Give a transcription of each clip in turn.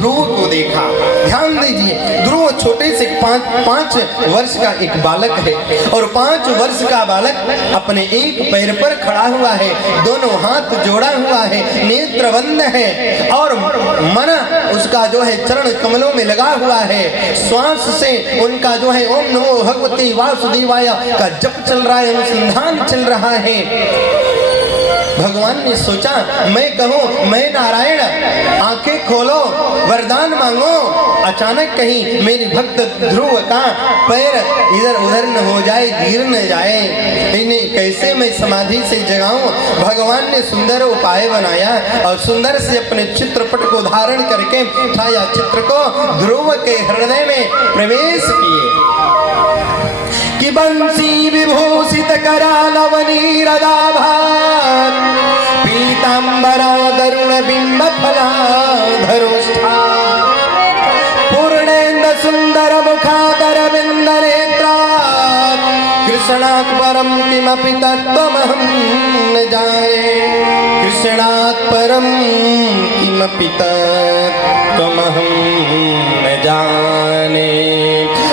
ध्रुव को देखा। ध्यान दीजिए, ध्रुव छोटे से पांच वर्ष का एक बालक है और 5 वर्ष का बालक अपने एक पैर पर खड़ा हुआ है, दोनों हाथ जोड़ा हुआ है, नेत्र बंद है और मन उसका जो है चरण कमलों में लगा हुआ है। श्वास से उनका जो है ओम नमो भगवते वासुदेवाय का जप चल रहा है, अनुसंधान चल रहा है। भगवान ने सोचा, मैं कहूं मैं नारायण, आंखें खोलो, वरदान मांगो। अचानक कहीं मेरे भक्त ध्रुव का पैर इधर उधर न हो जाए, गिर न जाए, इन्हें कैसे मैं समाधि से जगाऊं। भगवान ने सुंदर उपाय बनाया और सुंदर से अपने चित्रपट को धारण करके छाया चित्र को ध्रुव के हृदय में प्रवेश किए कि बंसी विभूषित कराल वनीरदाभार पीतांबरा दरुण बिंब फलाधरुष्ठा पूर्णेन्द्र सुंदर मुखादर बिंद नेत्रा कृष्णात् परम किमपि तत्त्वमहं न जाने, कृष्णात् परम किमपि तत्त्वमहं न जाने।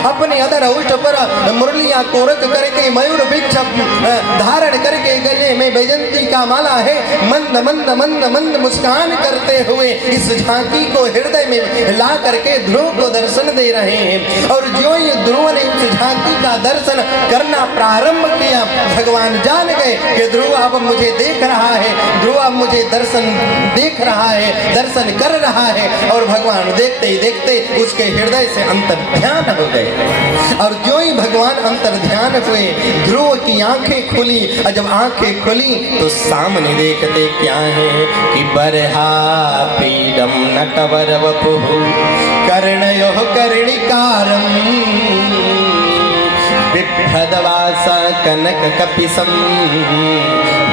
अपने अधर उष्ट पर मुरलियां कोरक करके मयूर वृक्ष धारण करके गले में बैजंती का माला है, मंद मंद मंद मंद मुस्कान करते हुए इस झांकी को हृदय में ला करके ध्रुव को दर्शन दे रहे हैं। और जो ही ध्रुव ने इस झांकी का दर्शन करना प्रारंभ किया, भगवान जान गए कि ध्रुव अब मुझे देख रहा है, ध्रुव अब मुझे दर्शन देख रहा है, दर्शन कर रहा है। और भगवान देखते ही देखते उसके हृदय से अंतर ध्यान हो गए और जो ही भगवान अंतर ध्यान हुए, ध्रुव की आंखें खुली और जब आंखें खुली तो सामने देखते क्या है कि बरहा पीडम नटवर वपुः कर्णयोः कर्णिकारम् बिभ्रदवासा कनक कपिसं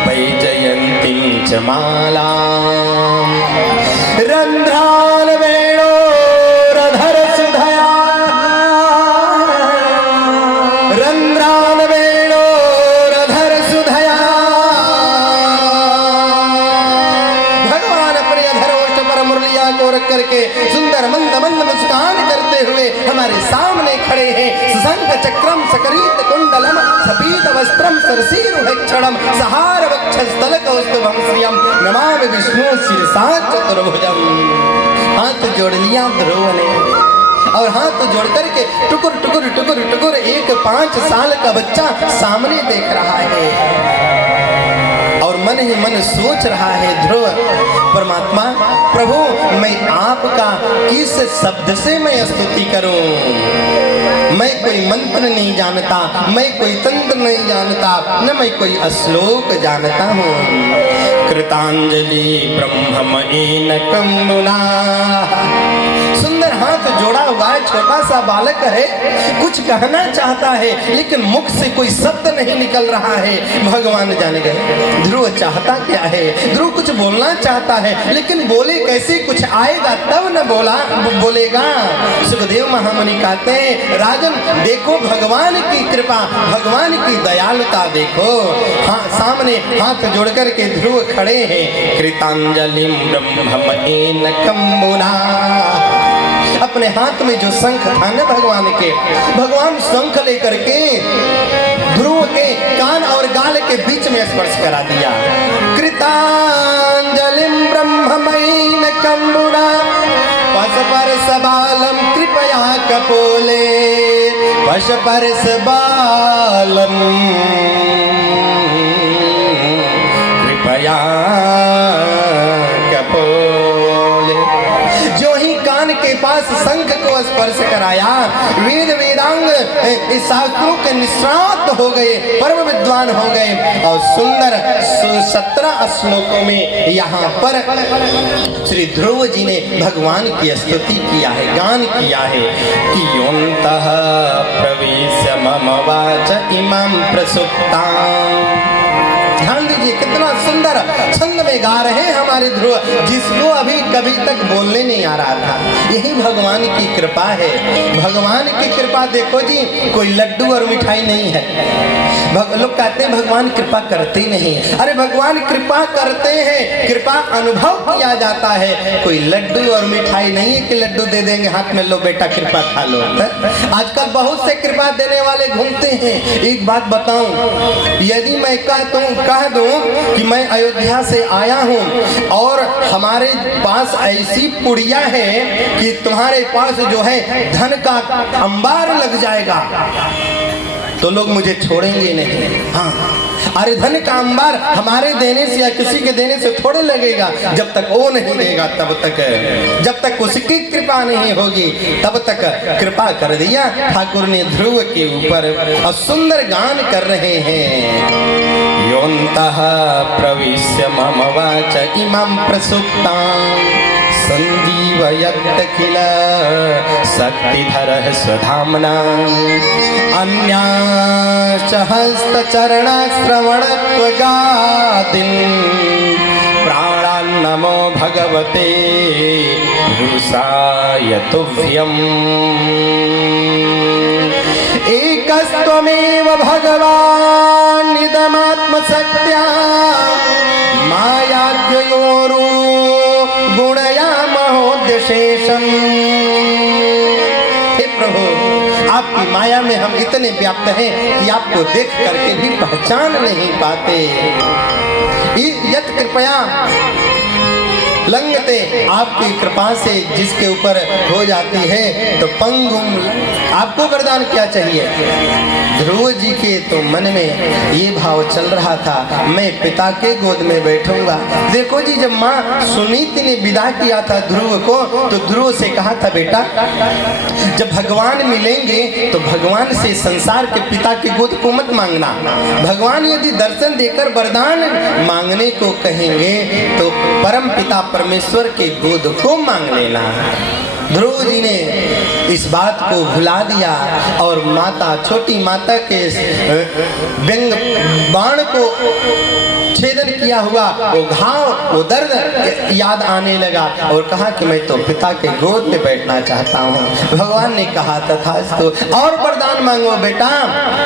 वैजयन्तीं च मालाम् रन्ध्राल वेणोरधर सुधया रन्ध्राल वेणोरधर सुधया। भगवान अपने अधरोष्ठ पर मुरलिया को रख करके सुंदर मंद मंद मुस्कान करते हुए हमारे सामने खड़े हैं। शंख चक्रम सकरीत कुंडलम सपीत वस्त्रम सरसीरुहक्षणम सहार वक्षस्थल कौस्तुभम श्रियम नमामि विष्णु शिरसा चतुर्भुजम। हाथ जोड़ लिया ध्रुव ने और हाथ जोड़ करके टुकुर टुकुर टुकुर टुकुर एक 5 साल का बच्चा सामने देख रहा है और मन ही मन सोच रहा है, ध्रुव परमात्मा प्रभु मैं आपका किस शब्द से मैं स्तुति करूं। मैं कोई मंत्र नहीं जानता, मैं कोई तंत्र नहीं जानता, न मैं कोई श्लोक जानता हूँ। कृतांजलि ब्रह्ममेन कम्मुना। सुंदर हाथ जोड़ा हुआ है, छोटा सा बालक है, कुछ कहना चाहता है लेकिन मुख से कोई शब्द नहीं निकल रहा है। भगवान जान गए ध्रुव चाहता क्या है। ध्रुव कुछ बोलना चाहता है लेकिन बोले कैसे, कुछ आएगा तब न बोलेगा। सुखदेव महामुनि कहते हैं, राजन देखो भगवान की कृपा, भगवान की दयालुता देखो। हाँ, सामने हाथ जोड़ करके ध्रुव खड़े हैं। कृतांजलिं ब्रह्ममेन कम्मुना। अपने हाथ में जो शंख था न भगवान के, भगवान शंख लेकर के ध्रुव के कान और गाल के बीच में स्पर्श करा दिया। कृतांजलिं ब्रह्ममेन कम्मुना पशपर्श बालम कृपया कपोले पशपर्श बालम कृपया कपोले। जो ही कान के पास शंख को स्पर्श कराया, वेद वेदांग शास्त्रों के निष्णात हो गए, परम विद्वान हो गए और सुंदर 17 श्लोकों में यहाँ पर श्री ध्रुव जी ने भगवान की स्तुति किया है, गान किया है कि योऽन्तः प्रविश्य मम वाच इमां प्रसुप्ताम्। ध्यान दीजिए कितना सुंदर छंद में गा रहे हैं हमारे ध्रुव, जिसको अभी कभी तक बोलने नहीं आ रहा था। यही भगवान की कृपा है। भगवान की कृपा देखो जी, कोई लड्डू और मिठाई नहीं है। लोग कहते हैं भगवान कृपा करते नहीं, अरे भगवान कृपा करते हैं, कृपा अनुभव किया जाता है। कोई लड्डू और मिठाई नहीं है कि लड्डू दे देंगे हाथ में, लो बेटा कृपा खा लो। आजकल बहुत से कृपा देने वाले घूमते हैं। एक बात बताऊं, यदि मैं कह दूं कि मैं अयोध्या से आया हूं और हमारे पास ऐसी पुड़िया है कि तुम्हारे पास जो है धन का अंबार लग जाएगा, तो लोग मुझे छोड़ेंगे नहीं। हाँ, अरे धन का अंबार हमारे देने से या किसी के देने से थोड़े लगेगा। जब तक वो नहीं देगा तब तक, जब तक उसकी कृपा नहीं होगी तब तक कृपा कर दिया ठाकुर ने ध्रुव के ऊपर। और सुंदर गान कर रहे हैं, योन्तः प्रविश्य मम वाच इमं प्रसुप्तां संजीवयत्तखिल शक्तिधरः स्वधाम्ना अन्याश्च हस्तचरणश्रवणत्वगादीन् प्राणान्नमो भगवते पुरुषाय तुभ्यम्। एकस्त्वमेव भगवान् इदमात्मशक्त्या मायाद्वयोरु गुणयामहोद्यशेषम्। हे प्रभु, आपकी माया में हम इतने व्याप्त हैं कि आपको देख करके भी पहचान नहीं पाते। यत् कृपया लंघते, आपकी कृपा से जिसके ऊपर हो जाती है तो पंगुम। आपको वरदान क्या चाहिए? ध्रुव जी के तो मन में ये भाव चल रहा था, मैं पिता के गोद में बैठूंगा। देखो जी, जब माँ सुनीति ने विदा किया था ध्रुव को, तो ध्रुव से कहा था, बेटा जब भगवान मिलेंगे तो भगवान से संसार के पिता की गोद को मत मांगना। भगवान यदि दर्शन देकर वरदान मांगने को कहेंगे तो परम पिता परमेश्वर के गोद को मांग लेना। ध्रुव जी ने इस बात को भुला दिया और माता, छोटी माता के व्यंग बाण को छेदन किया हुआ वो घाव, वो दर्द याद आने लगा और कहा कि मैं तो पिता के गोद में बैठना चाहता हूँ। भगवान ने कहा तथास्तु, और वरदान मांगो बेटा।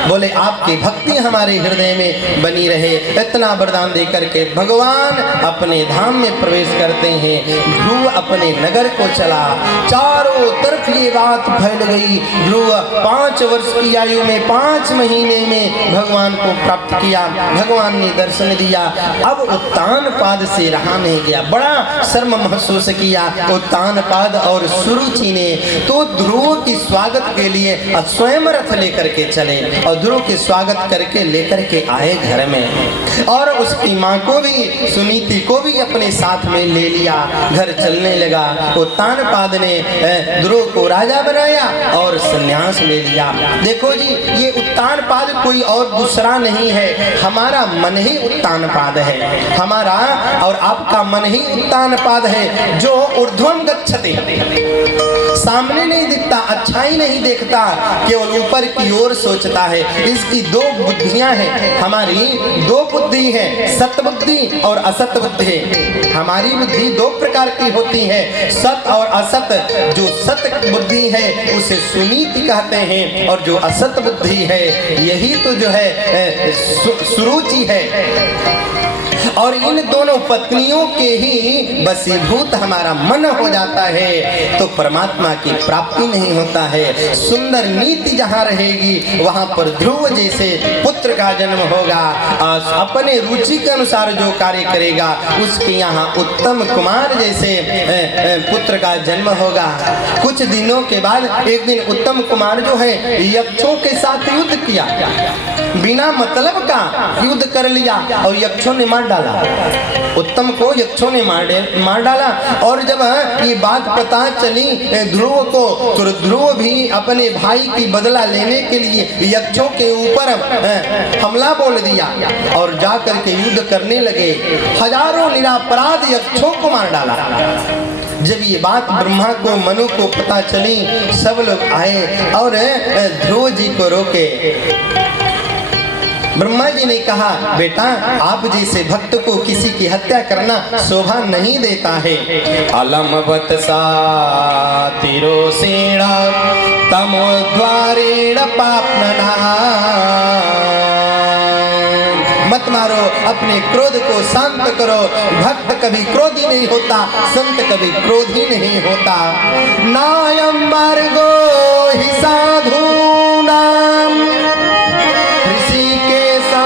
बोले आपकी भक्ति हमारे हृदय में बनी रहे। इतना वरदान दे करके भगवान अपने धाम में प्रवेश करते हैं। ध्रुव अपने नगर को चला, चारों तरफ ये बात फैल गई। ध्रुव 5 वर्ष की आयु में 5 महीने में भगवान को प्राप्त किया। भगवान ने दर्शन दिया। अब उत्तानपाद से रहा नहीं गया, बड़ा शर्म महसूस किया उत्तानपाद और सुरुचि ने। तो ध्रुव की स्वागत के लिए स्वयं रथ लेकर के चले और ध्रुव के स्वागत करके लेकर के आए घर में। और उसकी माँ को भी, सुनीति को भी अपने साथ में ले लिया। घर चलने लगा। उत्तानपाद ने ध्रुव को राजा बनाया और संन्यास ले लिया। देखो जी, ये उत्तानपाद कोई और दूसरा नहीं है, हमारा मन ही उत्तानपाद है। हमारा और आपका मन ही उत्तानपाद है, जो ऊर्ध्वं गच्छति, सामने नहीं दिखता, अच्छाई नहीं देखता, केवल ऊपर की ओर सोचता है। इसकी 2 बुद्धियां हैं, हमारी 2 बुद्धि है, सत बुद्धि और असत बुद्धि। हमारी बुद्धि 2 प्रकार की होती है, सत और असत। जो सत बुद्धि है उसे सुनीति कहते हैं और जो असत बुद्धि है यही तो जो है सुरुचि है। और इन दोनों पत्नियों के ही वशीभूत हमारा मन हो जाता है तो परमात्मा की प्राप्ति नहीं होता है। सुंदर नीति जहाँ रहेगी वहाँ पर ध्रुव जैसे पुत्र का जन्म होगा। अपने रुचि के अनुसार जो कार्य करेगा उसके यहाँ उत्तम कुमार जैसे पुत्र का जन्म होगा। कुछ दिनों के बाद एक दिन उत्तम कुमार जो है यक्षों के साथ युद्ध किया, बिना मतलब का युद्ध कर लिया और यक्षों ने मार डाला। उत्तम को यक्षों ने मार डाला। और जब ये बात पता चली ध्रुव को, तो ध्रुव भी अपने भाई की बदला लेने के लिए यक्षों के ऊपर हमला बोल दिया और जा करके युद्ध करने लगे। हजारों निरपराध यक्षों को मार डाला। जब ये बात ब्रह्मा को, मनु को पता चली, सब लोग आए और ध्रुव जी को रोके। ब्रह्मा जी ने कहा, बेटा आप जैसे भक्त को किसी की हत्या करना शोभा नहीं देता है। अलमवत सातिरोषेण तमोद्वारेण पाप्नना। मत मारो, अपने क्रोध को शांत करो। भक्त कभी क्रोधी नहीं होता, संत कभी क्रोधी नहीं होता। नायं मार्गो हि साधूनां ऋषिकेशानुवर्तिनां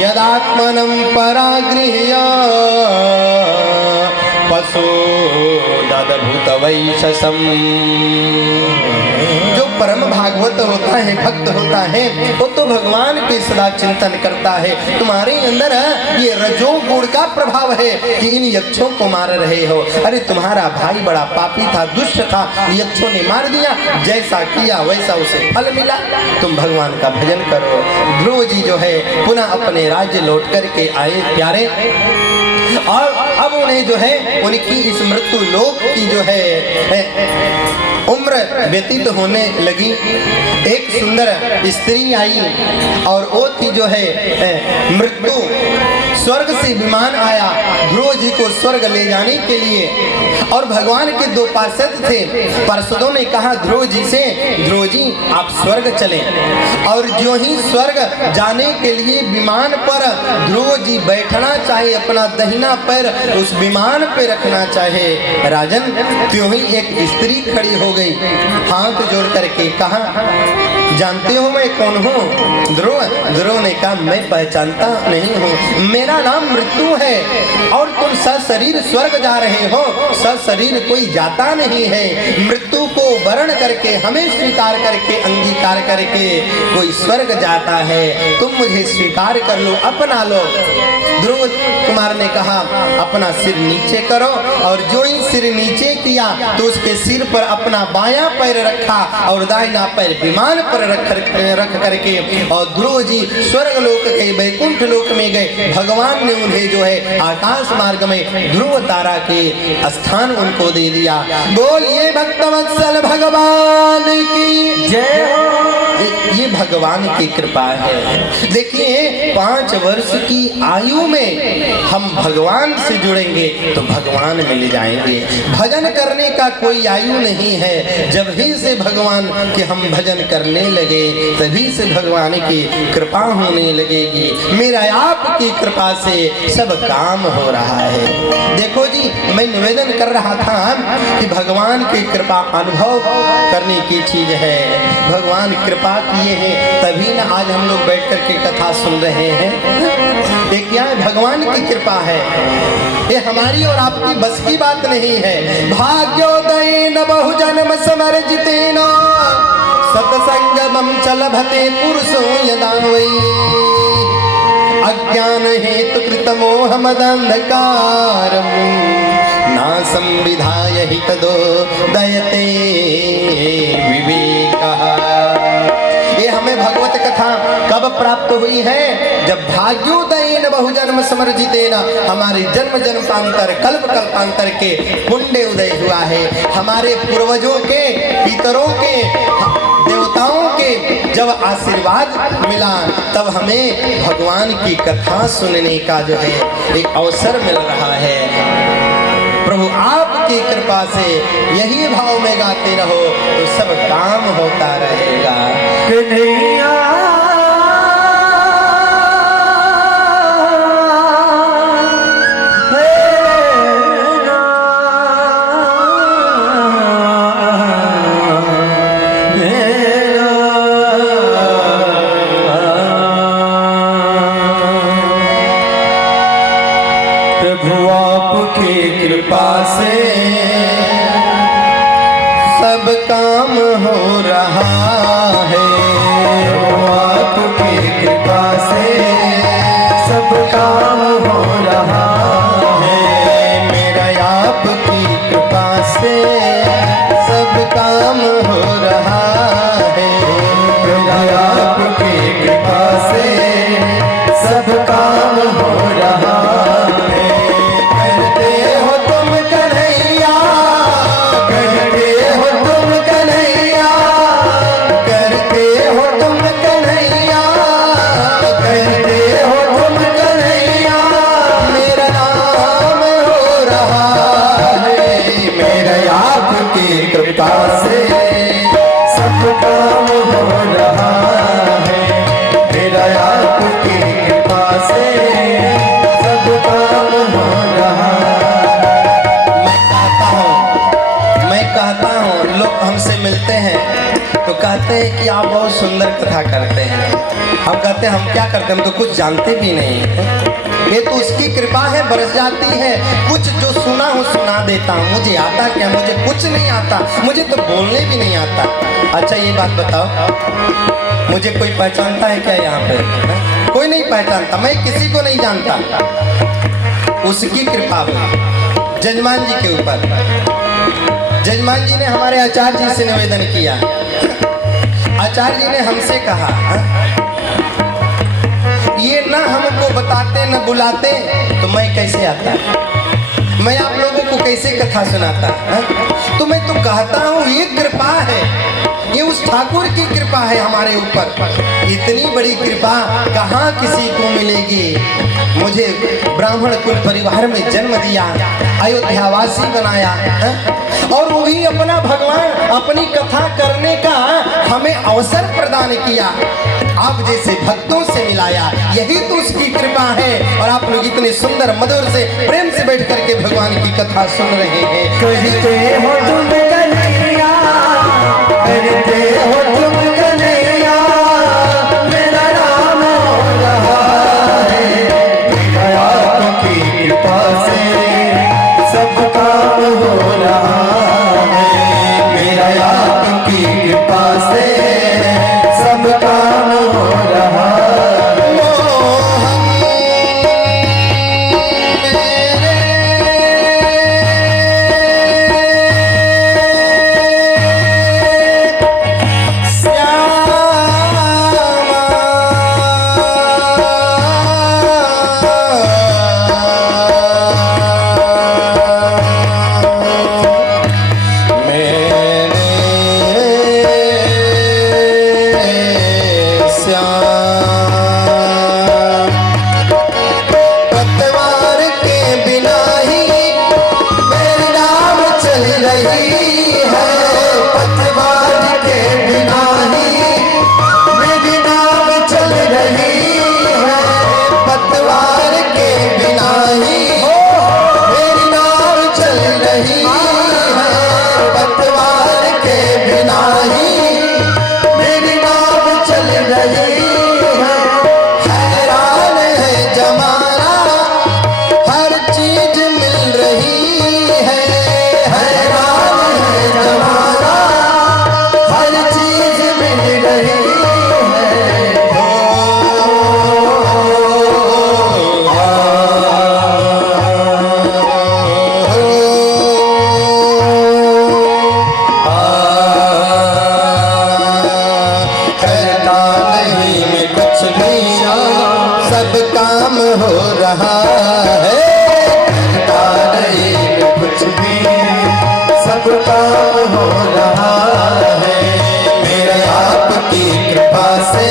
यदात्मनं परागृह्य पशु ददभूत वैशसम्। जो परम भागवत होता है, भक्त होता है, वो तो भगवान के सदा चिंतन करता है। तुम्हारे अंदर ये रजोगुण का प्रभाव है कि इन यक्षों को मार रहे हो। अरे तुम्हारा भाई बड़ा पापी था, दुष्ट था, यक्षों ने मार दिया, जैसा किया वैसा उसे फल मिला। तुम भगवान का भजन करो। ध्रुव जी जो है पुनः अपने राज्य लौट करके आए प्यारे, और अब उन्हें जो है उनकी इस मृत्यु लोक की जो है उम्र व्यतीत होने लगी। एक सुंदर स्त्री आई और वो थी जो है मृत्यु। स्वर्ग से विमान आया ध्रुव जी को स्वर्ग ले जाने के लिए, और भगवान के दो पार्षद थे। पार्षदों ने कहा ध्रुव जी से, ध्रुव जी आप स्वर्ग चलें। और जो ही स्वर्ग जाने के लिए विमान पर ध्रुव जी बैठना चाहे, अपना दाहिना पैर उस विमान पे रखना चाहे, राजन त्यों ही एक स्त्री खड़ी हो गई, हाथ जोड़ करके कहा, जानते हो मैं कौन हूँ? ध्रुव। ध्रुव ने कहा, मैं पहचानता नहीं हूँ, मेरा नाम मृत्यु है, और तुम सशरीर स्वर्ग जा रहे हो। सशरीर कोई जाता नहीं है, मृत्यु को वर्ण करके, हमें स्वीकार करके, अंगीकार करके कोई स्वर्ग जाता है। तुम मुझे स्वीकार कर लो, अपना लो। ध्रुव कुमार ने कहा, अपना सिर नीचे करो। और जो ही सिर नीचे किया तो उसके सिर पर अपना बायां पैर रखा और दाहिना पैर विमान पर रख करके, और ध्रुव जी स्वर्ग लोक के वैकुंठ लोक में गए। भगवान ने उन्हें जो है आकाश मार्ग में ध्रुव तारा के स्थान उनको दे दिया। बोलिए भक्तवत्सल भगवान की जय हो। ये भगवान की कृपा है। देखिए 5 वर्ष की आयु में हम भगवान से जुड़ेंगे तो भगवान मिल जाएंगे। भजन करने का कोई आयु नहीं है। जब ही से भगवान के हम भजन करने लगे तभी से भगवान की कृपा होने लगेगी। मेरा आपकी कृपा से सब काम हो रहा है। देखो जी, मैं निवेदन कर रहा था कि भगवान की कृपा अनुभव करने की चीज है। भगवान कृपा किए हैं तभी ना आज हम लोग बैठ करके कथा सुन रहे हैं। ये क्या है? भगवान की कृपा है। ये हमारी और आपकी बस की बात नहीं है। भाग्योदयेन बहुजन्म समर्जितेन सत्संगमं च लभते पुरुषो यदा वै अज्ञान हेतु कृतमोहमदंधकारम् नासं विधाय हि तदो दयते विवेकः। ये हमें भगवत कथा कब प्राप्त हुई है? जब भाग्योदयेन बहुजन्म समर्जितेन, हमारे जन्म जन्मांतर कल्प कल्पांतर के पुण्य उदय हुआ है। हमारे पूर्वजों के, पितरों के, देवताओं के जब आशीर्वाद मिला तब हमें भगवान की कथा सुनने का जो है एक अवसर मिल रहा है। प्रभु आपकी कृपा से यही भाव में गाते रहो तो सब काम होता रहेगा। कन्हैया कृपा से सब काम हो रहा है। हैं कि आप बहुत सुंदर कथा करते हैं। हम कहते हैं हम क्या करते हैं, हम तो कुछ जानते भी नहीं हैं। ये तो उसकी कृपा है, बरस जाती है। कुछ जो सुना हूँ सुना देता हूँ। मुझे आता क्या, मुझे कुछ नहीं आता, मुझे तो बोलने भी नहीं आता। अच्छा ये बात बताओ, मुझे कोई पहचानता है क्या यहाँ पे? कोई नहीं पहचानता, मैं किसी को नहीं जानता। उसकी कृपा हुई जजमान जी के ऊपर। जजमान जी ने हमारे आचार्य जी से निवेदन किया। आचार्य जी ने हमसे कहा ये ना हमको बताते न बुलाते तो मैं कैसे आता, मैं आप लोगों को कैसे कथा सुनाता। तो मैं तो कहता हूँ ये कृपा है, ये उस ठाकुर की कृपा है हमारे ऊपर। इतनी बड़ी कृपा कहाँ किसी को मिलेगी। मुझे ब्राह्मण कुल परिवार में जन्म दिया, अयोध्यावासी बनाया, और वो भी अपना भगवान अपनी कथा करने का हमें अवसर प्रदान किया, आप जैसे भक्तों से मिलाया। यही तो उसकी कृपा है। और आप लोग इतने सुंदर मधुर से प्रेम से बैठ करके भगवान की कथा सुन रहे हैं। कहते हो तुम कन्हैया, कहते हो तुम कन्हैया, मेरा नाम हो रहा है। दया की कृपा से सब काम हो रहा है। मेरा आपकी कृपा से सब काम हो रहा है। सब काम हो रहा है। कुछ भी सब काम हो रहा है। मेरे आपकी कृपा से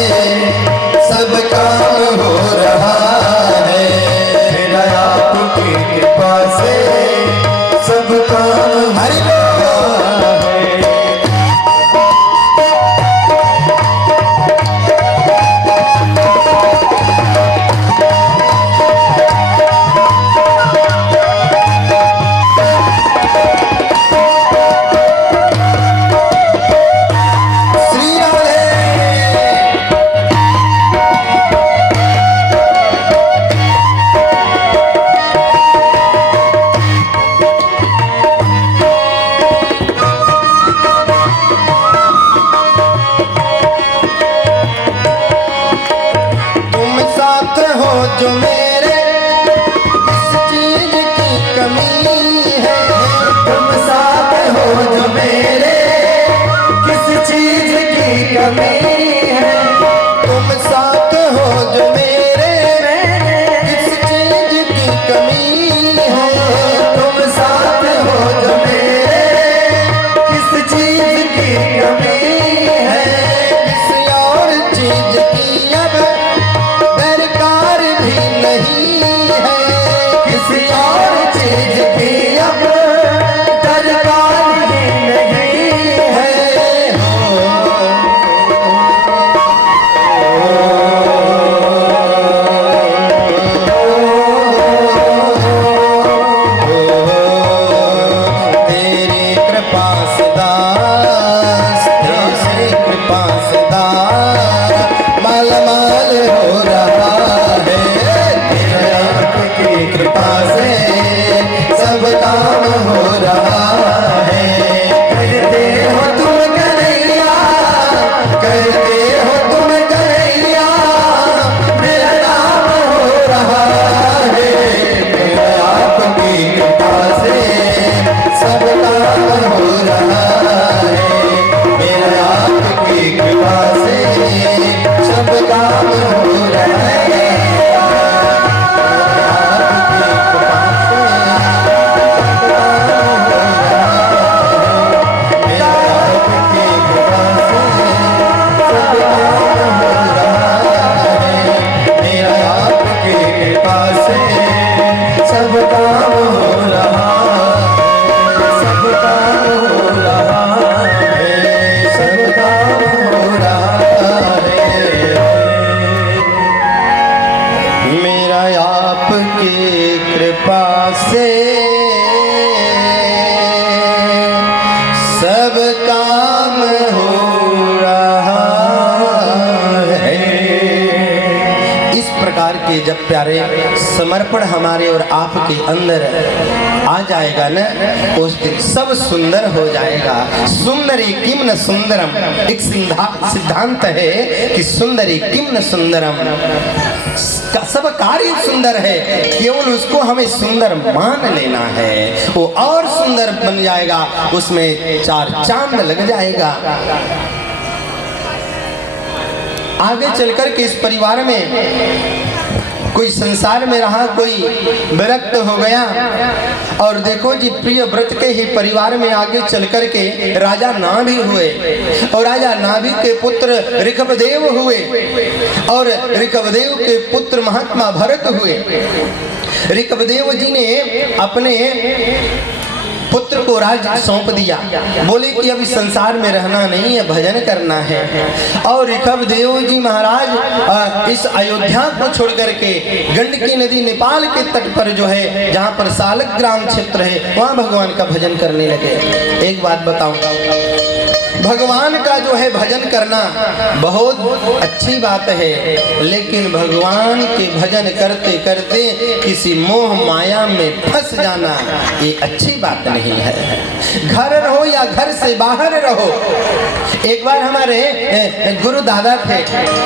सब काम हो रहा है। मेरा आपकी कृपा से सब काम हरि जो मेरे किस चीज की कमी है। तुम साथ हो जो मेरे किस चीज की कमी है। तुम साथ हो जो मेरे किस चीज की कमी है। तुम साथ हो जो मेरे किस चीज की कमी है। किसी और चीज की अब दरकार भी नहीं है। किसी और चीज की अब दरकार ही नहीं है। रहा है। करते हो तुम कन्हैया, करते हो तुम कन्हैया, मेरा नाम हो रहा है। मेरा आपकी कृपा से सब काम हो रहा है। मेरा आपकी कृपा से सब काम हो रहा है। सब काम हो रहा है। इस प्रकार के जब प्यारे समर्पण हमारे और आपके अंदर आ जाएगा न, उस दिन सब सुंदर हो जाएगा। सुंदरी किम न सुंदरम, एक सिद्धांत है कि सुंदरी किम न सुंदरम, सब कार्य सुंदर है, केवल उसको हमें सुंदर मान लेना है, वो और सुंदर बन जाएगा, उसमें चार चांद लग जाएगा। आगे चलकर के इस परिवार में कोई संसार में रहा, कोई विरक्त हो गया, और देखो जी प्रिय व्रत के ही परिवार में आगे चलकर के राजा नाभि हुए, और राजा नाभि के पुत्र ऋषभदेव हुए, और ऋषभदेव के पुत्र महात्मा भरत हुए। ऋषभदेव जी ने अपने पुत्र को राज्य सौंप दिया, बोले कि अभी संसार में रहना नहीं है, भजन करना है। और ऋषभदेव जी महाराज इस अयोध्या को छोड़ करके गंडकी नदी नेपाल के तट पर जो है, जहाँ पर सालग्राम क्षेत्र है, वहाँ भगवान का भजन करने लगे। एक बात बताऊं, भगवान का जो है भजन करना बहुत अच्छी बात है, लेकिन भगवान के भजन करते करते किसी मोह माया में फंस जाना ये अच्छी बात नहीं है। घर रहो या घर से बाहर रहो। एक बार हमारे गुरु दादा थे,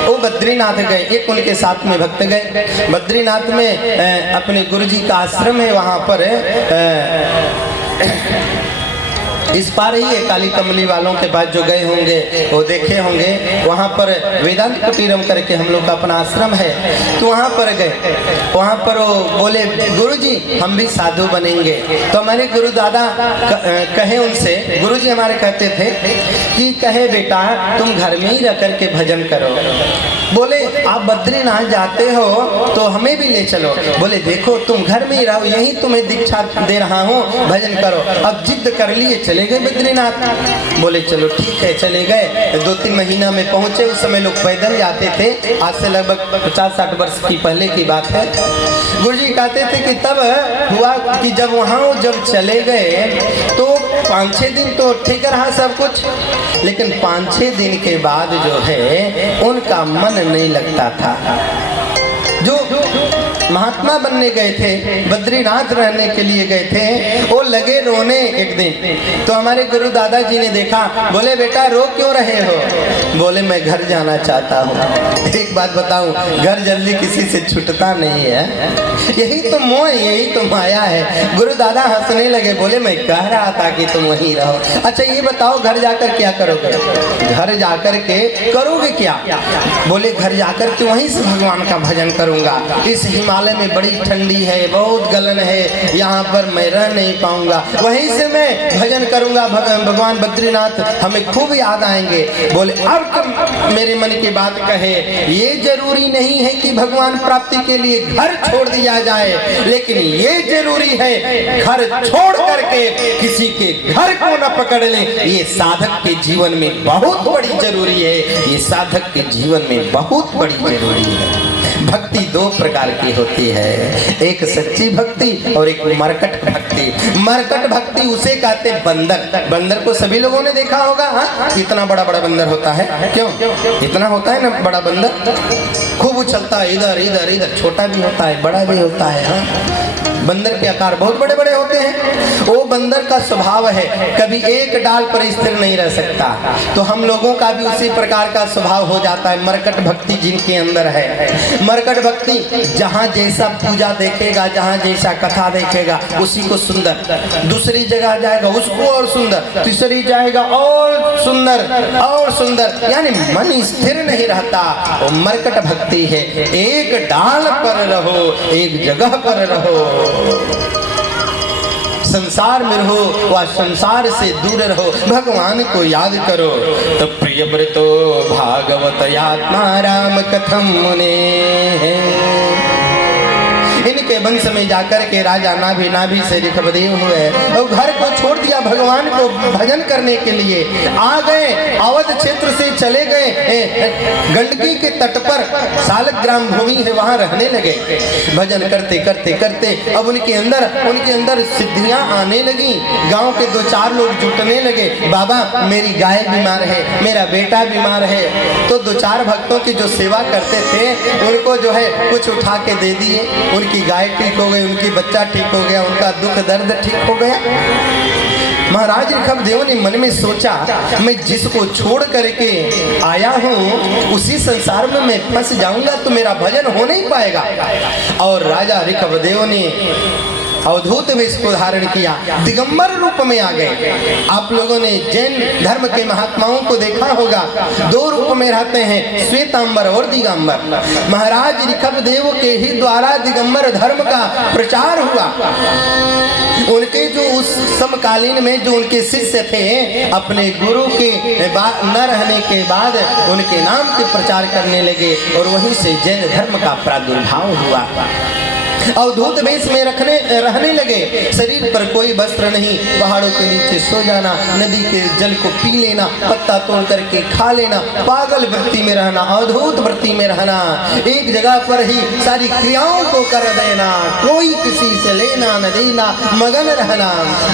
वो बद्रीनाथ गए, एक उनके साथ में भक्त गए बद्रीनाथ में। अपने गुरु जी का आश्रम है, वहाँ पर इस पार ही है, काली कमली वालों के पास जो गए होंगे वो देखे होंगे, वहाँ पर वेदांत कुटीरम करके हम लोग का अपना आश्रम है। तो वहाँ पर गए, वहाँ पर वो बोले गुरुजी हम भी साधु बनेंगे। तो हमारे गुरु दादा कहे उनसे, गुरुजी हमारे कहते थे कि कहे बेटा तुम घर में ही रह करके भजन करो। बोले आप बद्रीनाथ जाते हो तो हमें भी ले चलो। बोले देखो तुम घर में ही रहो, यही तुम्हें दीक्षा दे रहा हूँ, भजन करो। अब जिद कर लिए, चले गए बद्रीनाथ। बोले चलो ठीक है, चले गए। 2-3 महीना में पहुंचे। उस समय लोग पैदल जाते थे, आज से लगभग 50-60 वर्ष की पहले की बात है। गुरुजी कहते थे कि तब हुआ कि जब वहाँ जब चले गए तो 5-6 दिन तो ठीक रहा सब कुछ, लेकिन 5-6 दिन के बाद जो है उनका मन नहीं लगता था। जो महात्मा बनने गए थे, बद्रीनाथ रहने के लिए गए थे, वो लगे रोने एक दिन। तो हमारे गुरु दादाजी ने देखा, बोले बेटा रो क्यों रहे हो? बोले मैं घर जाना चाहता हूँ। एक बात बताऊं, घर जल्दी किसी से छूटता नहीं है, यही तो मोह, यही तो माया है। गुरु दादा हंसने लगे, बोले मैं कह रहा था कि तुम वहीं रहो। अच्छा ये बताओ घर जाकर क्या करोगे? घर जाकर के करोगे क्या? बोले घर जाकर के वहीं से भगवान का भजन करूंगा। इस हिमालय में बड़ी ठंडी है, बहुत गलन है, यहाँ पर मैं रह नहीं पाऊंगा, वहीं से मैं भजन करूंगा। भगवान बद्रीनाथ हमें खूब याद आएंगे। बोले अब तुम मेरे मन की बात कहे, ये जरूरी नहीं है कि भगवान प्राप्ति के लिए घर छोड़ दिया जाए, लेकिन ये जरूरी है घर छोड़ करके किसी के घर को न पकड़ ले। ये साधक के जीवन में बहुत बड़ी जरूरी है, ये साधक के जीवन में बहुत बड़ी जरूरी है। भक्ति 2 प्रकार की होती है, एक सच्ची भक्ति और एक मरकट भक्ति। मरकट भक्ति उसे कहते बंदर। बंदर को सभी लोगों ने देखा होगा, हाँ? इतना बड़ा बड़ा बंदर होता है, क्यों इतना होता है ना बड़ा बंदर, खूब उछलता है, इधर इधर इधर, छोटा भी होता है बड़ा भी होता है। हाँ, बंदर के आकार बहुत बड़े बड़े होते हैं। वो बंदर का स्वभाव है, कभी एक डाल पर स्थिर नहीं रह सकता। तो हम लोगों का भी उसी प्रकार का स्वभाव हो जाता है। मरकट भक्ति जिनके अंदर है, मरकट भक्ति, जहाँ जैसा पूजा देखेगा, जहाँ जैसा कथा देखेगा उसी को सुंदर, दूसरी जगह जाएगा उसको और सुंदर, तीसरी जाएगा और सुंदर और सुंदर, यानी मन स्थिर नहीं रहता। वो मरकट भक्ति है। एक डाल पर रहो, एक जगह पर रहो, संसार में रहो व संसार से दूर रहो, भगवान को याद करो। तो प्रिय व्रतो भागवत आत्मा राम कथम मुने। इनके वंश में जाकर के राजा नाभि से ऋषभदेव हुए और घर को छोड़ दिया, भगवान को भजन करने के लिए आ गए। अवध क्षेत्र से चले गए, गंडकी के तट पर सालग्राम भूमि है, वहां रहने लगे। भजन करते करते करते अब उनके अंदर सिद्धियां आने लगी। गांव के 2-4 लोग जुटने लगे, बाबा मेरी गाय बीमार है, मेरा बेटा बीमार है। तो 2-4 भक्तों की जो सेवा करते थे उनको जो है कुछ उठा के दे दिए। उनकी गाय ठीक हो गई, उनकी बच्चा ठीक हो गया, उनका दुख दर्द ठीक हो गया। महाराज ऋषभदेव ने मन में सोचा, मैं जिसको छोड़ करके आया हूँ उसी संसार में मैं फंस जाऊंगा तो मेरा भजन हो नहीं पाएगा। और राजा ऋषभदेव ने अवधूत वेश को धारण किया, दिगंबर रूप में आ गए। आप लोगों ने जैन धर्म के महात्माओं को देखा होगा, 2 रूप में रहते हैं, श्वेतांबर और दिगंबर। महाराज ऋषभदेव के ही द्वारा दिगंबर धर्म का प्रचार हुआ। उनके जो उस समकालीन में जो उनके शिष्य थे, अपने गुरु के न रहने के बाद उनके नाम के प्रचार करने लगे और वहीं से जैन धर्म का प्रादुर्भाव हुआ। अवधूत वेश में रहने लगे, शरीर पर कोई वस्त्र नहीं, पहाड़ों के नीचे सो जाना, नदी के जल को पी लेना, पत्ता तोड़ करके खा लेना, पागल वृत्ति में रहना, अवधूत वृत्ति में रहना, एक जगह पर ही सारी क्रियाओं को कर देना, कोई किसी से लेना न देना, मगन रहना।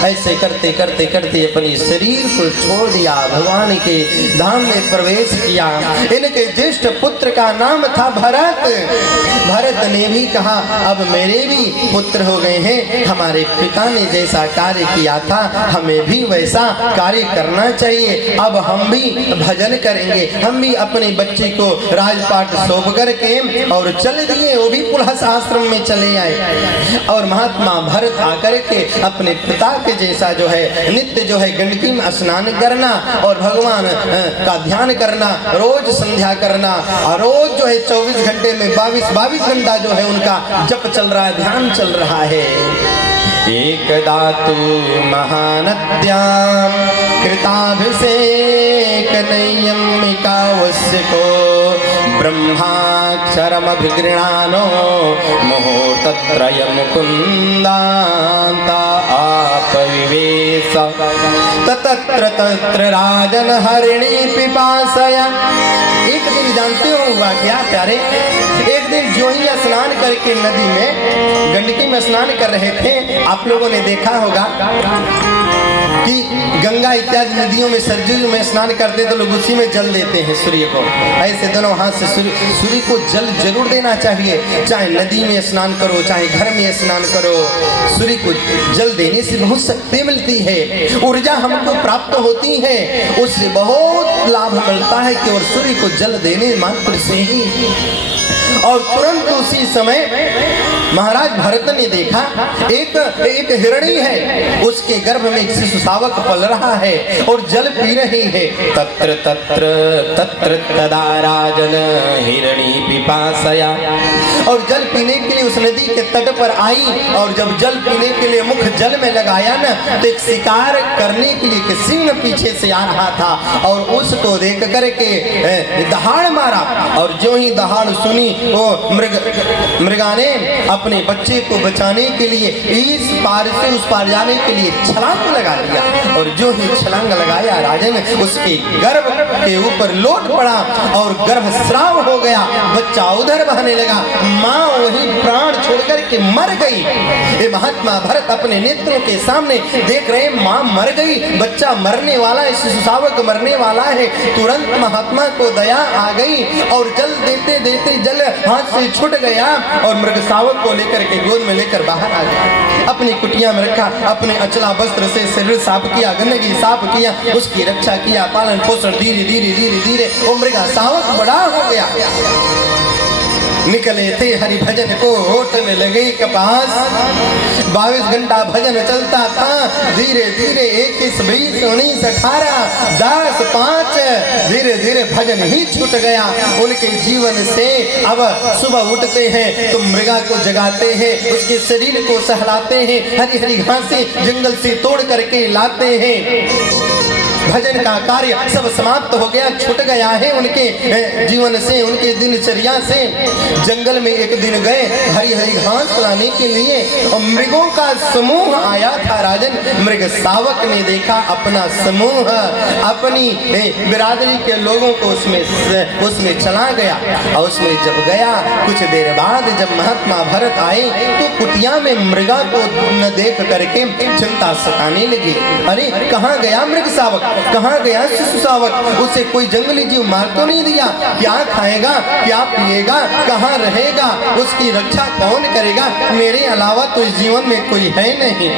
ऐसे करते करते करते अपने शरीर को छोड़ दिया, भगवान के धाम में प्रवेश किया। इनके ज्येष्ठ पुत्र का नाम था भरत। भरत ने भी कहा, अब मेरे भी पुत्र हो गए हैं, हमारे पिता ने जैसा कार्य किया था हमें भी वैसा कार्य करना चाहिए। अब हम भी भजन करेंगे। हम भी अपने बच्चे को राजपाट सौंप करके और चले दिए, वो भी पुलहस आश्रम में चले आए। और महात्मा भरत आकर के अपने पिता के जैसा जो है नित्य जो है गंडकी में स्नान करना और भगवान का ध्यान करना, रोज संध्या करना, और रोज जो है 24 घंटे में 22 घंटा जो है उनका जप चल रहा है, ध्यान चल रहा है। एकदा तु महानद्यां कृताभिषेक नैयमिकावस्य को ब्रह्माक्षरमभिगृणानो मुहूर्तत्रयं कुन्दान्ता आपविवेश तत्र तत्र राजन हरिणी पिपासया। एक दिन जानते हो हुआ क्या प्यारे, एक दिन जो ही स्नान करके नदी में गंडकी में स्नान कर रहे थे, आप लोगों ने देखा होगा कि गंगा इत्यादि नदियों में सरजू में स्नान करते तो लोग उसी में जल देते हैं सूर्य को। ऐसे दोनों हाथ से सूर्य को जल जरूर देना चाहिए, चाहे नदी में स्नान करो चाहे घर में स्नान करो। सूर्य को जल देने से बहुत शक्ति मिलती है, ऊर्जा हमको प्राप्त होती है, उससे बहुत लाभ मिलता है कि और सूर्य को जल देने मात्र से ही। और तुरंत उसी समय महाराज भरत ने देखा एक हिरणी है, उसके गर्भ में एक शिशु शावक पल रहा है और जल पी रही है। तत्र तत्र तत्र तदा राजन हिरणी पिपासया। और जल पीने के लिए उस नदी के तट पर आई और जब जल पीने के लिए मुख जल में लगाया न, तो एक शिकार करने के लिए सिंह पीछे से आ रहा था और उसको देख करके दहाड़ मारा। और जो ही दहाड़ सुनी वो मृगा ने अपने बच्चे को बचाने के लिए इस पार से उस पार जाने के लिए छलांग लगा दिया। और जो ही छलांग लगाया राजन उसके गर्भ के ऊपर लोट पड़ा और गर्भ स्राव हो गया, बच्चा उधर बहने लगा, माँ वही प्राण छोड़कर के मर गई। ये महात्मा भरत अपने नेत्रों के सामने देख रहे, माँ मर गई, बच्चा मरने वाला है, शिशु शावक मरने वाला है। तुरंत महात्मा को दया आ गई और जल देते देते जल हाथ से छूट गया और मृग शावक को लेकर के गोद में लेकर बाहर आ गया। अपनी कुटिया में रखा, अपने अचला वस्त्र से शरीर साफ किया, गंदगी साफ किया, उसकी रक्षा किया, पालन पोषण धीरे धीरे धीरे धीरे वो मृग शावक बड़ा हो गया। निकले थे हरि भजन को होटने लगे कपास। 22 घंटा भजन चलता था। धीरे धीरे 21, 20, 19, 18, 10, 5 धीरे धीरे भजन ही छूट गया उनके जीवन से। अब सुबह उठते हैं तो मृगा को जगाते हैं, उसके शरीर को सहलाते हैं, हरी हरी घासें जंगल से तोड़ करके लाते हैं। भजन का कार्य सब समाप्त हो गया, छूट गया है उनके जीवन से, उनके दिनचर्या से। जंगल में एक दिन गए हरी हरी घास लाने के लिए और मृगों का समूह आया था। राजन मृग शावक ने देखा अपना समूह, अपनी बिरादरी के लोगों को उसमें चला गया। और उसमें जब गया कुछ देर बाद जब महात्मा भरत आए तो कुटिया में मृगा को न देख करके चिंता सताने लगी। अरे कहाँ गया मृग शावक, कहाँ गया शिशु शावक? उसे कोई जंगली जीव मार तो नहीं दिया? क्या खाएगा, क्या पिएगा, कहाँ रहेगा, उसकी रक्षा कौन करेगा? मेरे अलावा तो इस जीवन में कोई है नहीं।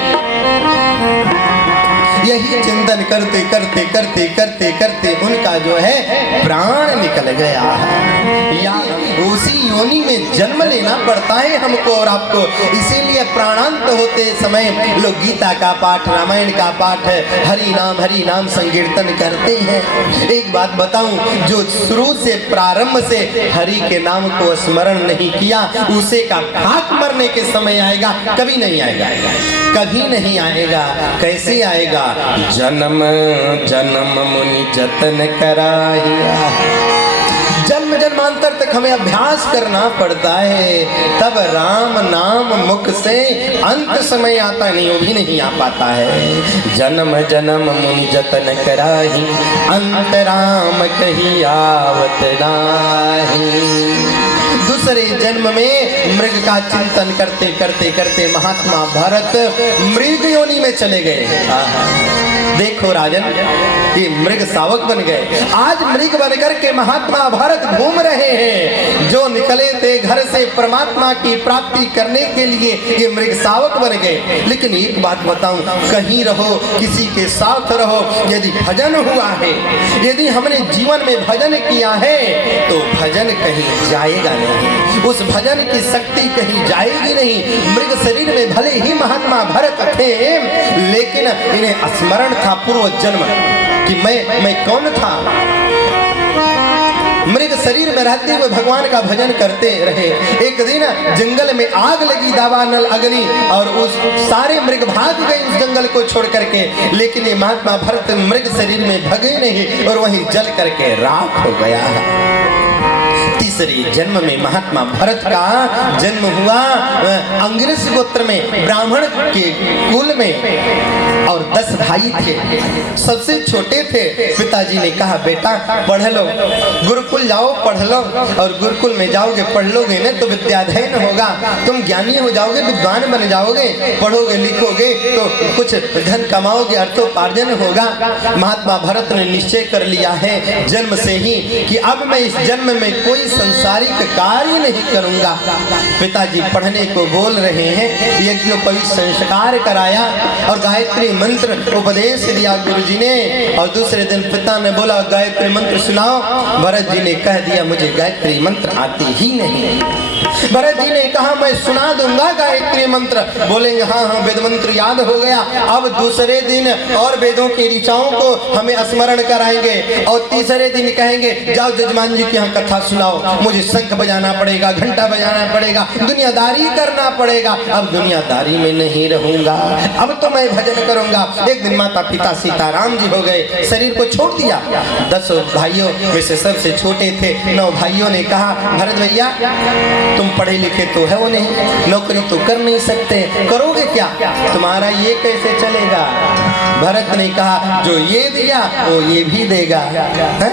यही चिंतन करते करते करते करते करते उनका जो है प्राण निकल गया है। या उसी योनि में जन्म लेना पड़ता है हमको और आपको। इसीलिए प्राणांत होते समय लोग गीता का पाठ, रामायण का पाठ, हरि नाम संकीर्तन करते हैं। एक बात बताऊं, जो शुरू से प्रारंभ से हरि के नाम को स्मरण नहीं किया उसे का खाक मरने के समय आएगा, कभी नहीं आएगा, कभी नहीं आएगा। कैसे आएगा? जन्म जन्म मुनि जतन कराहिया। जन्म जन्मांतर तक हमें अभ्यास करना पड़ता है, तब राम नाम मुख से अंत समय आता नहीं, वो भी नहीं आ पाता है। जन्म जन्म मुनि जतन कराही, अंत राम कही आवत नाही। दूसरे जन्म में मृग का चिंतन करते करते करते महात्मा भरत मृग योनि में चले गए। देखो राजन, ये मृग शावक बन गए। आज मृग बनकर के महात्मा भारत घूम रहे हैं। जो निकले थे घर से परमात्मा की प्राप्ति करने के लिए, ये मृग शावक बन गए। लेकिन एक बात बताऊं, कहीं रहो, किसी के साथ रहो, यदि भजन हुआ है, यदि हमने जीवन में भजन किया है तो भजन कहीं जाएगा नहीं, उस भजन की शक्ति कहीं जाएगी नहीं। मृग शरीर में भले ही महात्मा भरत थे, लेकिन इन्हें स्मरण था पूर्व जन्म कि मैं कौन था। मृग शरीर में रहते हुए भगवान का भजन करते रहे। एक दिन जंगल में आग लगी, दावानल अग्नि, और उस सारे मृग भाग गए उस जंगल को छोड़ करके। लेकिन ये महात्मा भरत मृग शरीर में भगे नहीं और वहीं जल करके राख हो गया। तीसरे जन्म में महात्मा भरत का जन्म हुआ अंगिरस गोत्र में, ब्राह्मण के कुल में, और 10 भाई थे, सबसे छोटे थे। पिताजी ने कहा बेटा पढ़ लो, गुरुकुल जाओ पढ़ लो, और गुरुकुल में जाओगे पढ़ लोगे ना तो विद्याध्ययन होगा, तुम ज्ञानी हो जाओगे, विद्वान बन जाओगे, पढ़ोगे लिखोगे तो कुछ धन कमाओगे, अर्थोपार्जन होगा। महात्मा भरत ने निश्चय कर लिया है जन्म से ही कि अब मैं इस जन्म में कोई संसारिक कार्य नहीं करूंगा। पिताजी पढ़ने को बोल रहे हैं, यज्ञोपवीत संस्कार कराया और गायत्री मंत्र उपदेश दिया गुरुजी ने। और दूसरे दिन पिता ने बोला गायत्री मंत्र सुनाओ। भरत जी ने कह दिया मुझे गायत्री मंत्र आती ही नहीं। भरत जी ने कहा मैं सुना दूंगा गायत्री मंत्र। बोलेंगे हाँ हाँ वेद मंत्र याद हो गया। अब दूसरे दिन और वेदों की ऋचाओं को हमें स्मरण कराएंगे, और तीसरे दिन कहेंगे जाओ जजमान जी की यहाँ कथा सुनाओ, मुझे शंख बजाना पड़ेगा, घंटा बजाना पड़ेगा, दुनियादारी करना पड़ेगा। अब दुनियादारी में नहीं रहूंगा, अब तो मैं भजन करूंगा। एक दिन माता पिता सीताराम जी हो गए, शरीर को छोड़ दिया। 10 भाइयों में से सबसे छोटे थे। 9 भाइयों ने कहा भरत भैया तुम पढ़े लिखे तो है वो नहीं, नौकरी तो कर नहीं सकते, करोगे क्या, तुम्हारा ये कैसे चलेगा। भरत ने कहा जो ये दिया वो ये भी देगा। है?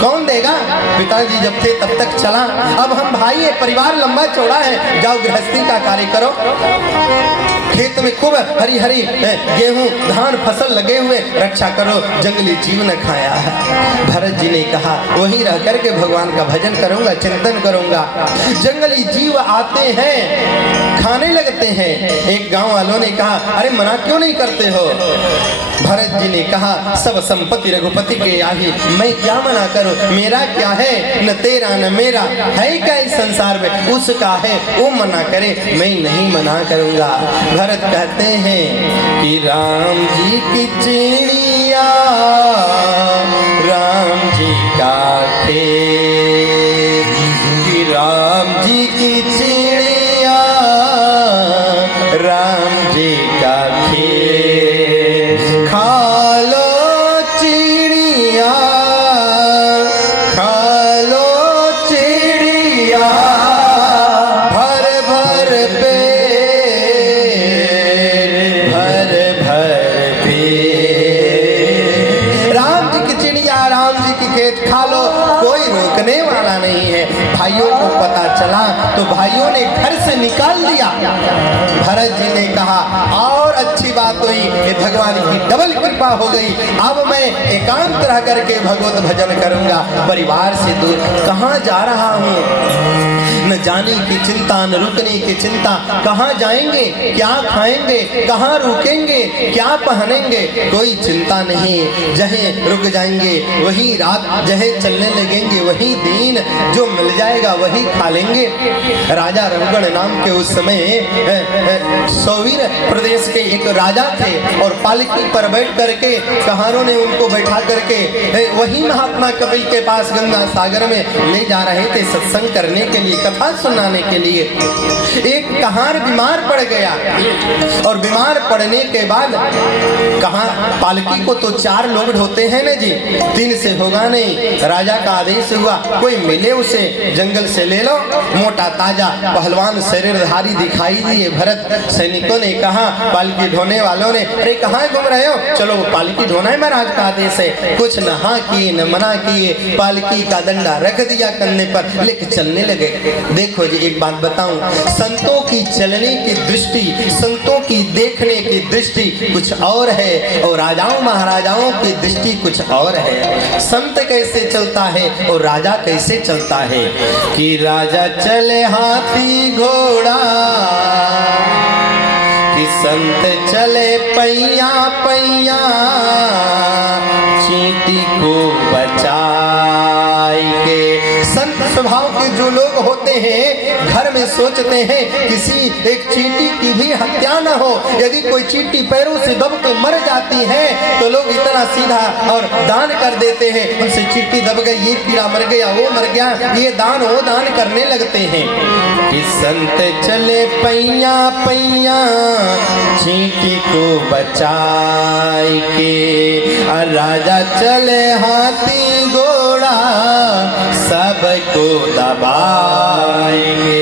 कौन देगा? पिताजी जब थे तब तक चला, अब हम भाई है, परिवार लंबा चौड़ा है, जाओ गृहस्थी का कार्य करो। खेत में खूब हरी हरी गेहूं धान फसल लगे हुए, रक्षा करो, जंगली जीव न खाया है। भरत जी ने कहा वहीं रह करके भगवान का भजन करूंगा, चिंतन करूंगा। जंगली जीव आते हैं, खाने लगते हैं। एक गांव वालों ने कहा अरे मना क्यों नहीं करते हो? भरत जी ने कहा सब संपत्ति रघुपति के आही, मैं क्या मना करूं? मेरा क्या है, न तेरा न मेरा, है क्या इस संसार में? उसका है, वो मना करे, मैं नहीं मना करूंगा। भरत कहते हैं कि राम जी की चिड़िया, राम जी का खेत, कि राम जी की चिड़िया, राम जी का खेत, खा लो चिड़िया, खा लो चिड़िया, भर भर पेट, भर भर पेट। राम जी की चिड़िया, राम जी की खेत खा लो, कोई रोकने वाला नहीं है। भाइयों को पता चला तो भाइयों ने घर से निकाल दिया। भरत जी ने कहा और अच्छी बात हुई, ये भगवान की डबल कृपा हो गई। अब मैं एकांत रह करके भगवत भजन करूंगा, परिवार से दूर कहाँ जा रहा हूँ? न जाने की चिंता, न रुकने की चिंता, कहाँ जाएंगे, क्या खाएंगे, कहाँ रुकेंगे, क्या पहनेंगे, कोई चिंता नहीं। जहे रुक जाएंगे वही रात, जहे चलने लगेंगे वही दिन, जो मिल जाएगा वही खा लेंगे। राजा रघुगण नाम के उस समय सौवीर प्रदेश के एक राजा थे और पालकी पर बैठ करके कहारों ने उनको बैठा करके वही महात्मा कपिल के पास गंगा सागर में ले जा रहे थे सत्संग करने के लिए, कथा सुनाने के लिए। एक कहार बीमार पड़ गया और बीमार पड़ने के बाद कहा पालकी को तो 4 लोग ढोते हैं ना जी, 3 से होगा नहीं। राजा का आदेश हुआ कोई मिले उसे जंगल से ले लो। मोटा ताजा पहलवान शरीरधारी दिखाई दिए। भरत सैनिकों ने कहा, पालकी ढोने वालों ने, अरे कहाँ घूम रहे हो, चलो पालकी ढोना है, महाराज का आदेश है। कुछ न हाँ किए न मना किए, पालकी का डंडा रख दिया कंधे पर, लेके चलने लगे। देखो जी एक बात बताऊं, संतों की चलने की दृष्टि, संतों की देखने की दृष्टि कुछ और है और राजाओं महाराजाओं की दृष्टि कुछ और है। संत कैसे चलता है और राजा कैसे चलता है? कि राजा चले हाथी घोड़ा, कि संत चले पैया पैया, चींटी को बचाए के। संत स्वभाव के जो लोग होते हैं घर में सोचते हैं किसी एक चींटी की भी हत्या न हो। यदि कोई चींटी पैरों से दब के मर जाती है तो लोग इतना सीधा और दान कर देते हैं, उनसे चींटी दब गई, ये कीड़ा मर गया, वो मर गया, ये दान वो दान करने लगते हैं। कि संत चले पैया पैया, चींटी को बचाए के, और राजा चले हाथी घोड़ा, सबको दबाएंगे।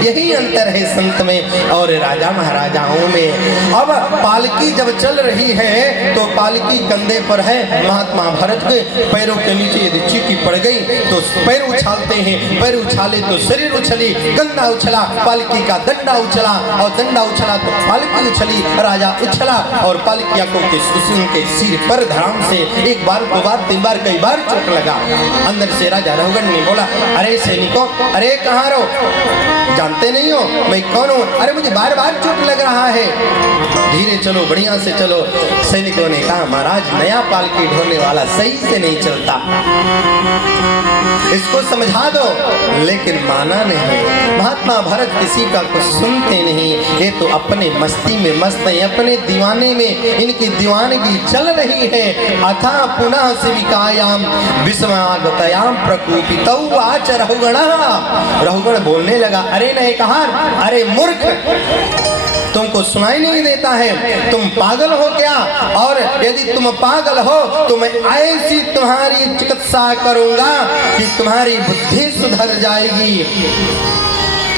यही अंतर है संत में और राजा महाराजाओं में। अब पालकी जब चल रही है तो पालकी कंधे पर है, महात्मा भरत के पैरों के नीचे यदि चींटी पड़ गई तो पैर उछालते हैं, पैर उछाले तो शरीर उछली, गंगा उछला, पालकी का डंडा उछला और डंडा उछला तो पालकी उछली, राजा उछला और पालकिया को उनके सिर पर धराम से 1 बार 2 बार 3 बार कई बार चोट लगा। अंदर से राजा रघुगण ने बोला, अरे सैनिकों, अरे कहाँ रहो, जानते नहीं हो मैं कौन हूँ? अरे मुझे बार बार चोट लग रहा है, धीरे चलो, बढ़िया से चलो। सैनिकों ने कहा, महाराज नया पालकी ढोने वाला सही से नहीं चलता, इसको समझा दो। लेकिन माना नहीं। महात्मा भरत किसी का कुछ सुनते नहीं, ये तो अपने मस्ती में मस्त है, अपने दीवाने में इनकी दीवानगी चल रही है। अथा पुनः शिविकायाम विस्मागतयाम प्रकोपितौ वाच रघुगण। रघुगण बोलने लगा, अरे नहीं कहा, अरे मूर्ख, तुमको सुनाई नहीं देता है, तुम पागल हो क्या? और यदि तुम पागल हो तो मैं ऐसी तुम्हारी चिकित्सा करूंगा कि तुम्हारी बुद्धि सुधर जाएगी।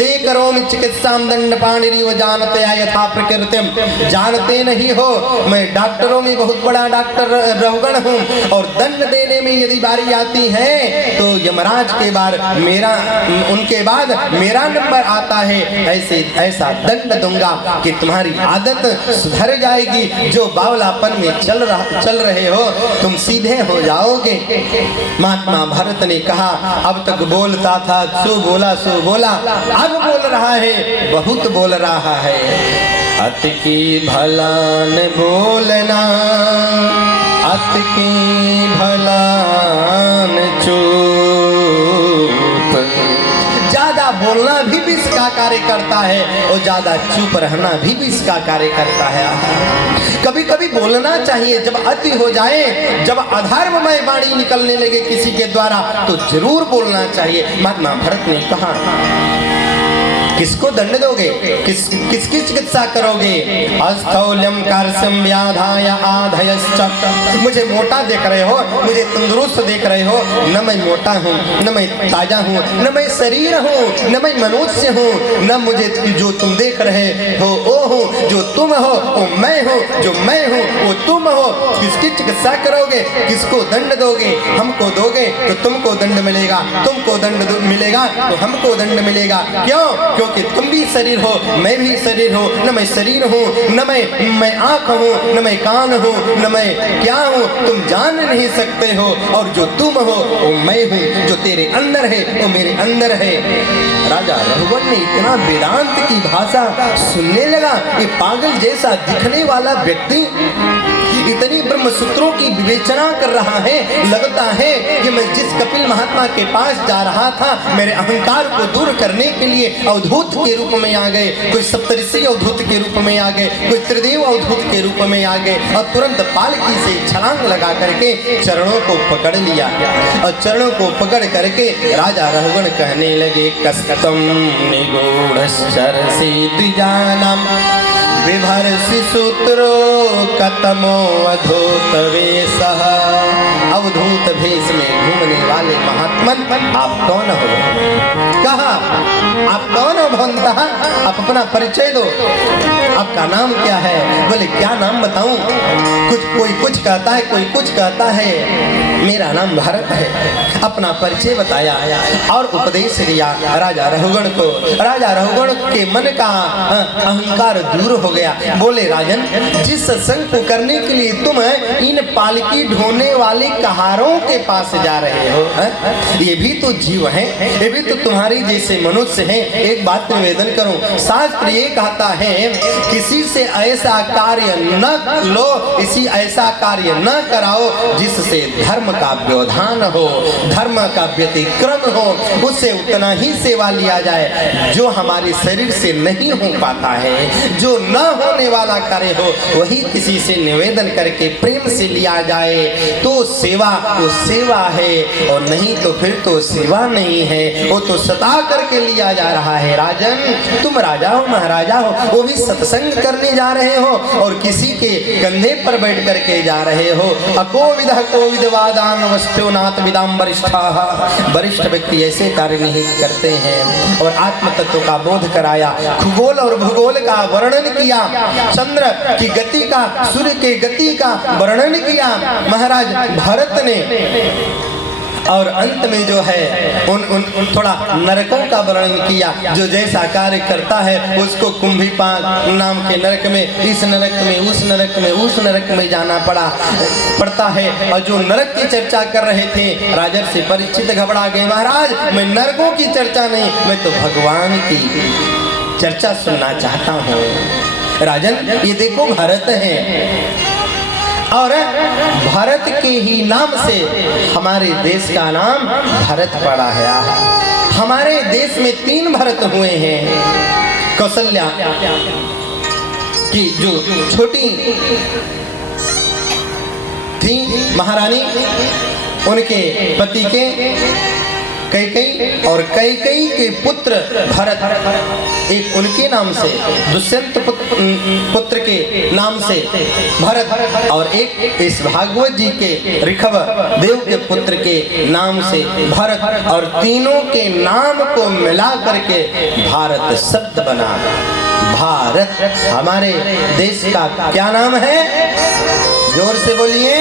ते करोमि चिकित्सां दंडपाणिरिव जानते यथा प्रकृतिम। जानते नहीं हो मैं डॉक्टरों में बहुत बड़ा डॉक्टर रहुगण हूँ, और दंड देने में यदि बारी आती है तो यमराज के बाद मेरा, उनके बाद मेरा नंबर आता है। ऐसा दंड दूंगा कि तुम्हारी आदत सुधर जाएगी, जो बावलापन में चल रहे हो तुम सीधे हो जाओगे। महात्मा भरत ने कहा अब तक बोलता था, सो बोला, अब बोल रहा है, बहुत बोल रहा है। अति की भला न बोलना, अति की भला न चुप। ज्यादा बोलना भी विष का कार्य करता है और ज्यादा चुप रहना भी विष का कार्य करता है। कभी कभी बोलना चाहिए, जब अति हो जाए, जब अधर्ममय वाणी निकलने लगे किसी के द्वारा तो जरूर बोलना चाहिए। महात्मा भरत ने कहा किसको दंड दोगे, किसकी चिकित्सा करोगे? अस्थौल्यम कार्सम व्याधाय आधयश्च। मुझे मोटा देख रहे हो, मुझे तंदुरुस्त देख रहे हो, न मैं मोटा हूँ, न मैं ताजा हूँ, न मैं शरीर हूँ, न मैं मनुष्य हूँ, न मुझे जो तुम देख रहे हो वो हूँ, जो तुम हो वो मैं हूँ, जो मैं हूँ वो तुम हो। किसकी चिकित्सा करोगे, किसको दंड दोगे? हमको दोगे तो तुमको दंड मिलेगा, तुमको दंड मिलेगा तो हमको दंड मिलेगा। क्यों? क्योंकि तुम भी शरीर हो, मैं भी शरीर हूँ, न मैं शरीर हूँ, न मैं आँख हूँ, न मैं कान हूँ, न मैं क्या हूँ, तुम जान नहीं सकते हो। और जो तुम हो वो मैं हूँ, जो तेरे अंदर है वो मेरे अंदर है। राजा रघुवर ने इतना वेदांत की भाषा सुनने लगा, ये पागल जैसा दिखने वाला व्यक्ति इतनी ब्रह्म सूत्रों की विवेचना कर रहा है। लगता है कि मैं जिस कपिल महात्मा के पास जा रहा था, मेरे अहंकार को दूर करने के लिए अवधूत के रूप में आ गए, कोई सप्तऋषि अवधूत के रूप में आ गए, कोई त्रिदेव अवधूत के रूप में आ गए, और तुरंत पालकी से छलांग लगा करके चरणों को पकड़ लिया। और चरणों को पकड़ करके राजा रघुगण कहने लगे कस्तम निगूढ़श्चरसि द्विजानम विभर्षि सूत्रो कतमो अधूत वेशः। अवधूत भेष में घूमने वाले महात्मन आप कौन हो? कहा आप कौन हो भवंतः? आप अपना परिचय दो, आपका नाम क्या है? बोले क्या नाम बताऊं? कोई कुछ कहता है, कोई कुछ कहता है। मेरा नाम भरत है। अपना परिचय बताया और उपदेश दिया राजा रघुगण को। राजा रघुगण के मन का अहंकार दूर हो गया। बोले राजन, जिस सत्संग को करने के लिए तुम इन पालकी ढोने वाले कहारों के पास जा रहे हो, ये भी तो जीव है, ये भी तो तुम्हारी जैसे मनुष्य है। एक बात निवेदन करूं, शास्त्र ये कहता है किसी से ऐसा कार्य न लो, इसी ऐसा कार्य न कराओ जिससे धर्म का व्यवधान हो, धर्म का व्यतिक्रम हो। उससे उतना ही सेवा लिया जाए जो हमारे शरीर से नहीं हो पाता है। जो न होने वाला कार्य हो वही किसी से निवेदन करके प्रेम से लिया जाए तो सेवा वो सेवा है, और नहीं तो फिर तो सेवा नहीं है, वो तो सता करके लिया जा रहा है। राजन, तुम राजा हो, महाराजा हो, वो भी सत्संग करने जा रहे हो और किसी के कंधे पर बैठ करके जा रहे हो। अकोविद कोविद वादान वस्तुनाथ विदाम वरिष्ठाः। वरिष्ठ व्यक्ति ऐसे कार्य नहीं करते हैं। और आत्म तत्व का बोध कराया, खगोल और भूगोल का वर्णन किया, चंद्र की गति का, सूर्य की गति का वर्णन किया महाराज भरत ने। और अंत में जो है उन थोड़ा नरकों का वर्णन किया। जो जैसा कार्य करता है उसको कुंभीपाक नाम के नरक में, इस नरक में, उस नरक में, उस नरक में जाना पड़ता है। और जो नरक की चर्चा कर रहे थे राजर्षि परीक्षित घबरा गए, महाराज मैं नरकों की चर्चा नहीं, मैं तो भगवान की चर्चा सुनना चाहता हूँ। राजन, ये देखो भरत है, और भारत के ही नाम से हमारे देश का नाम भारत पड़ा है। हमारे देश में 3 भरत हुए हैं। कौशल्या की जो छोटी थी महारानी, उनके पति के कैकेयी और कैकेयी के पुत्र भरत, एक उनके नाम से दुष्यंत पुत्र के नाम से भरत, और एक इस भागवत जी के ऋषभ देव के पुत्र के नाम से भरत, और तीनों के नाम को मिला करके भारत शब्द बना। भारत हमारे देश का क्या नाम है? जोर से बोलिए।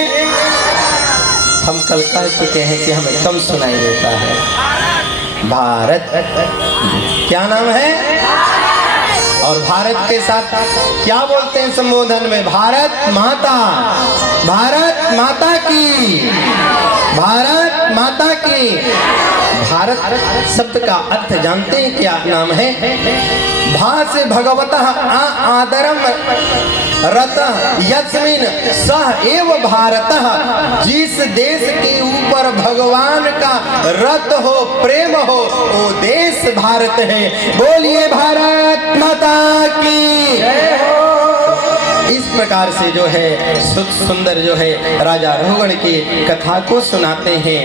हम कल कह चुके हैं कि हमें कम सुनाई देता है। भारत क्या नाम है? और भारत के साथ क्या बोलते हैं संबोधन में? भारत माता, भारत माता की, भारत माता की। भारत शब्द का अर्थ जानते हैं क्या नाम है? भा से भगवतः आदरम रतः यस्मिन सह एव भारतः, जिस देश के ऊपर भगवान का रत हो, प्रेम हो, वो देश भारत है। बोलिए भारत माता की जय हो। इस प्रकार से जो है सुंदर जो है राजा रघुगण की कथा को सुनाते हैं,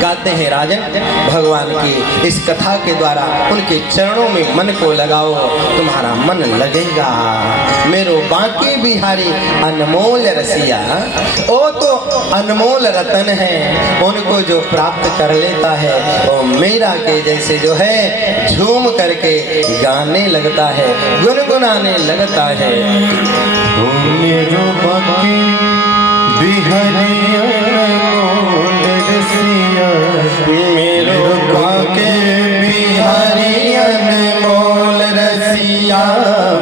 गाते हैं राजन भगवान की। इस कथा के द्वारा उनके चरणों में मन को लगाओ, तुम्हारा मन लगेगा। मेरो बांके बिहारी अनमोल रसिया, वो तो अनमोल रतन है, उनको जो प्राप्त कर लेता है वो मेरा के जैसे जो है झूम करके गाने लगता है, गुनगुनाने लगता है। मेरो बांके बिहारी अनमोल रसिया, मेरो बांके बिहारी अनमोल रसिया,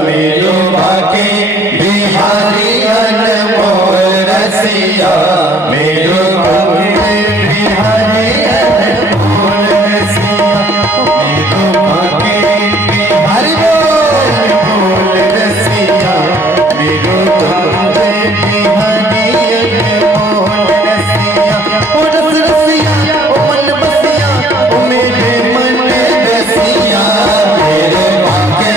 मेरो बांके बिहारी अनमोल रसिया, मेरो बांके बिहारी अनमोल रसिया, मेरो बांके बिहारी अनमोल रसिया, मेरो बांके बिहारी अनमोल रसिया। ओ रस रसिया ओ मन बसिया, ओ मेरे मन रसिया, मेरे बांके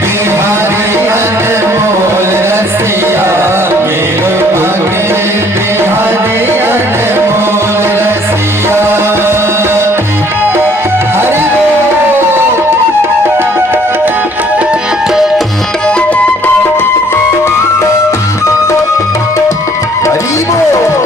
बिहारी अनमोल रसिया, मेरे बांके बिहारी अनमोल रसिया। हरि हरि बोल।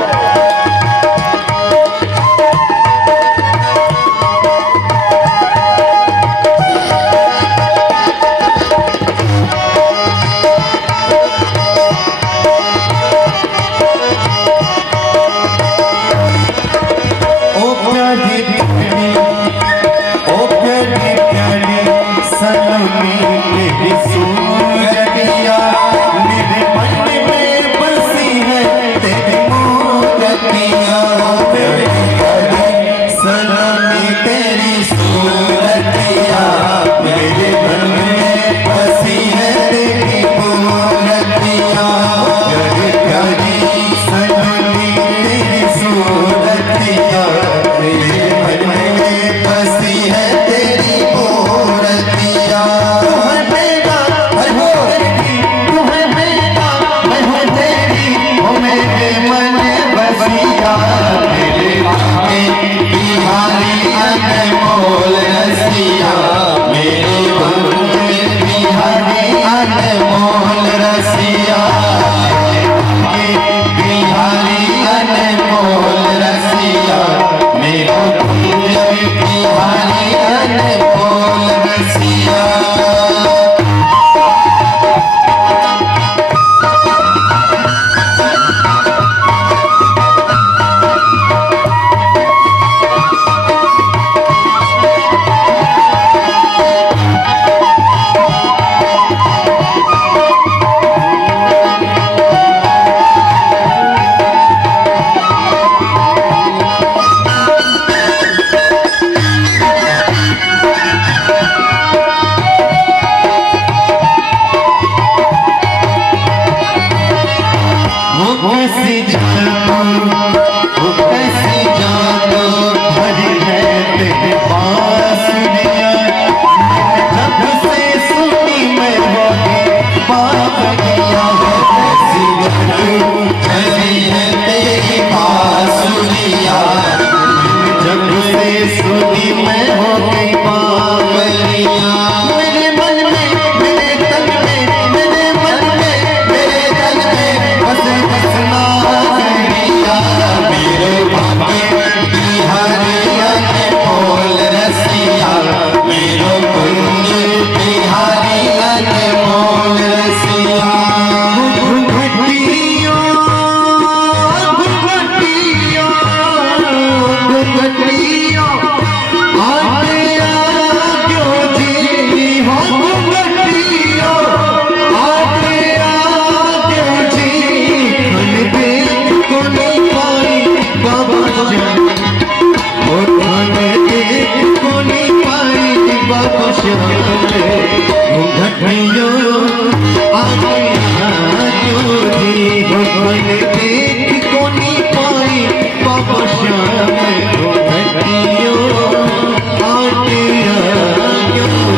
ओ प्यारी प्यारी, ओ प्यारी प्यारी सनमी तेरी सूरतिया, मेरे मन में बसी है तेरी मूरतिया। ओ प्यारी प्यारी सनमी तेरी सूरतिया, मेरे मन में बसी है तेरी मूरतिया। प्यारी प्यारी सनमी तेरी सूरतिया, मेरे मन में बसी है तेरी मूरतिया। तू है मेरा मैं हूँ तेरी, तू है मेरा मैं हूँ तेरी, ओ मेरे मन बसिया, मेरे बांके बिहारी अनमोल रसिया, मेरे बांके बिहारी अनमोल रसिया, मेरे बांके बिहारी अनमोल रसिया, मेरे बांके बिहारी अनमोल रसिया। वो कैसी जादू भरी है तेरे पास दुनिया, जब से सुनी मैं वो बात गया है। कैसी जादू भरी है तेरी पास दुनिया, जब से सुनी ने देख को नहीं पाई बाबा श्याम को घटियो आटे आयो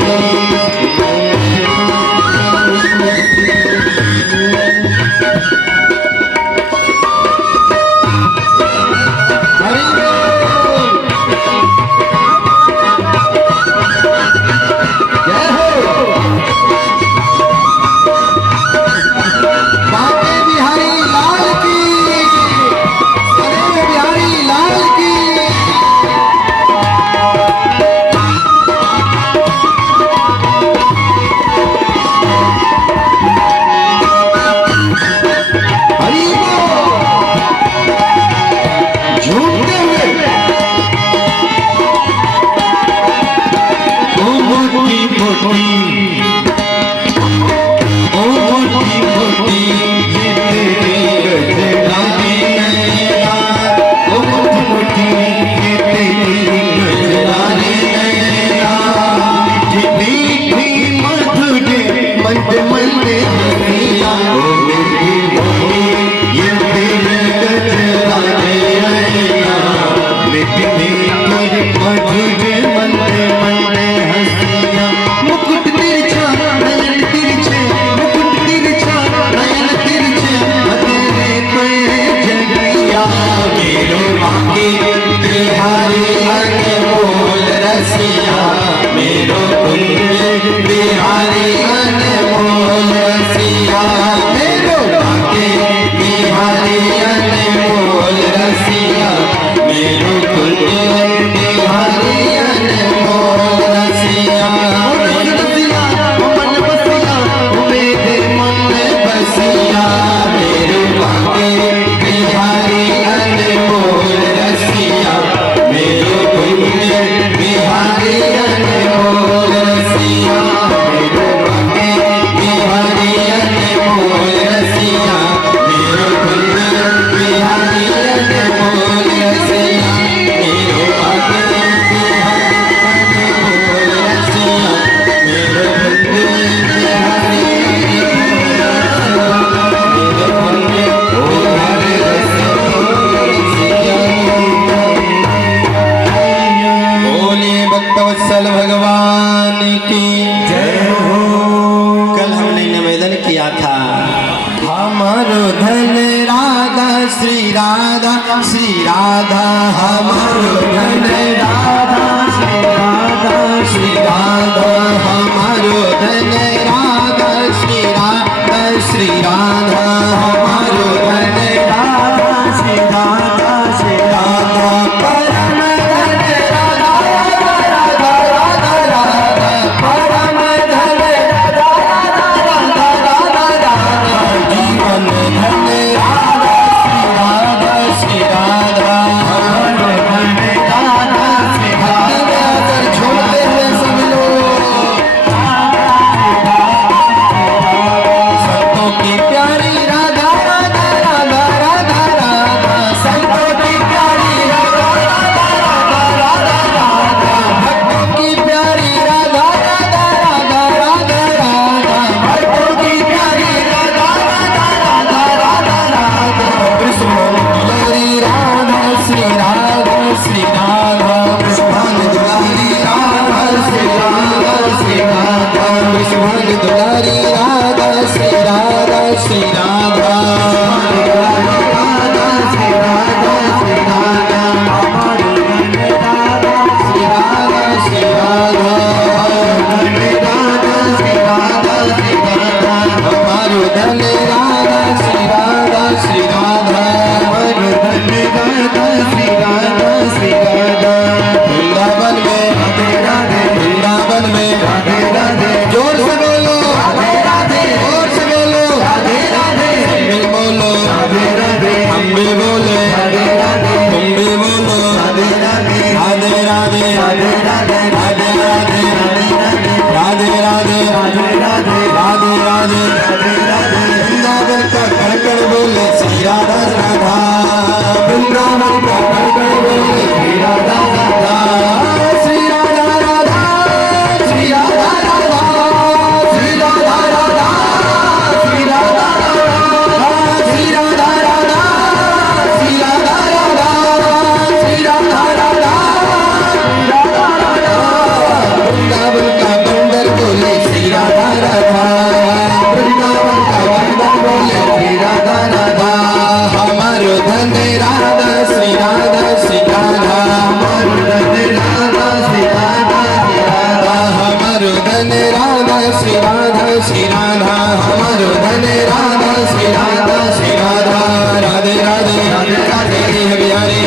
राधे राधे राधे बिहारी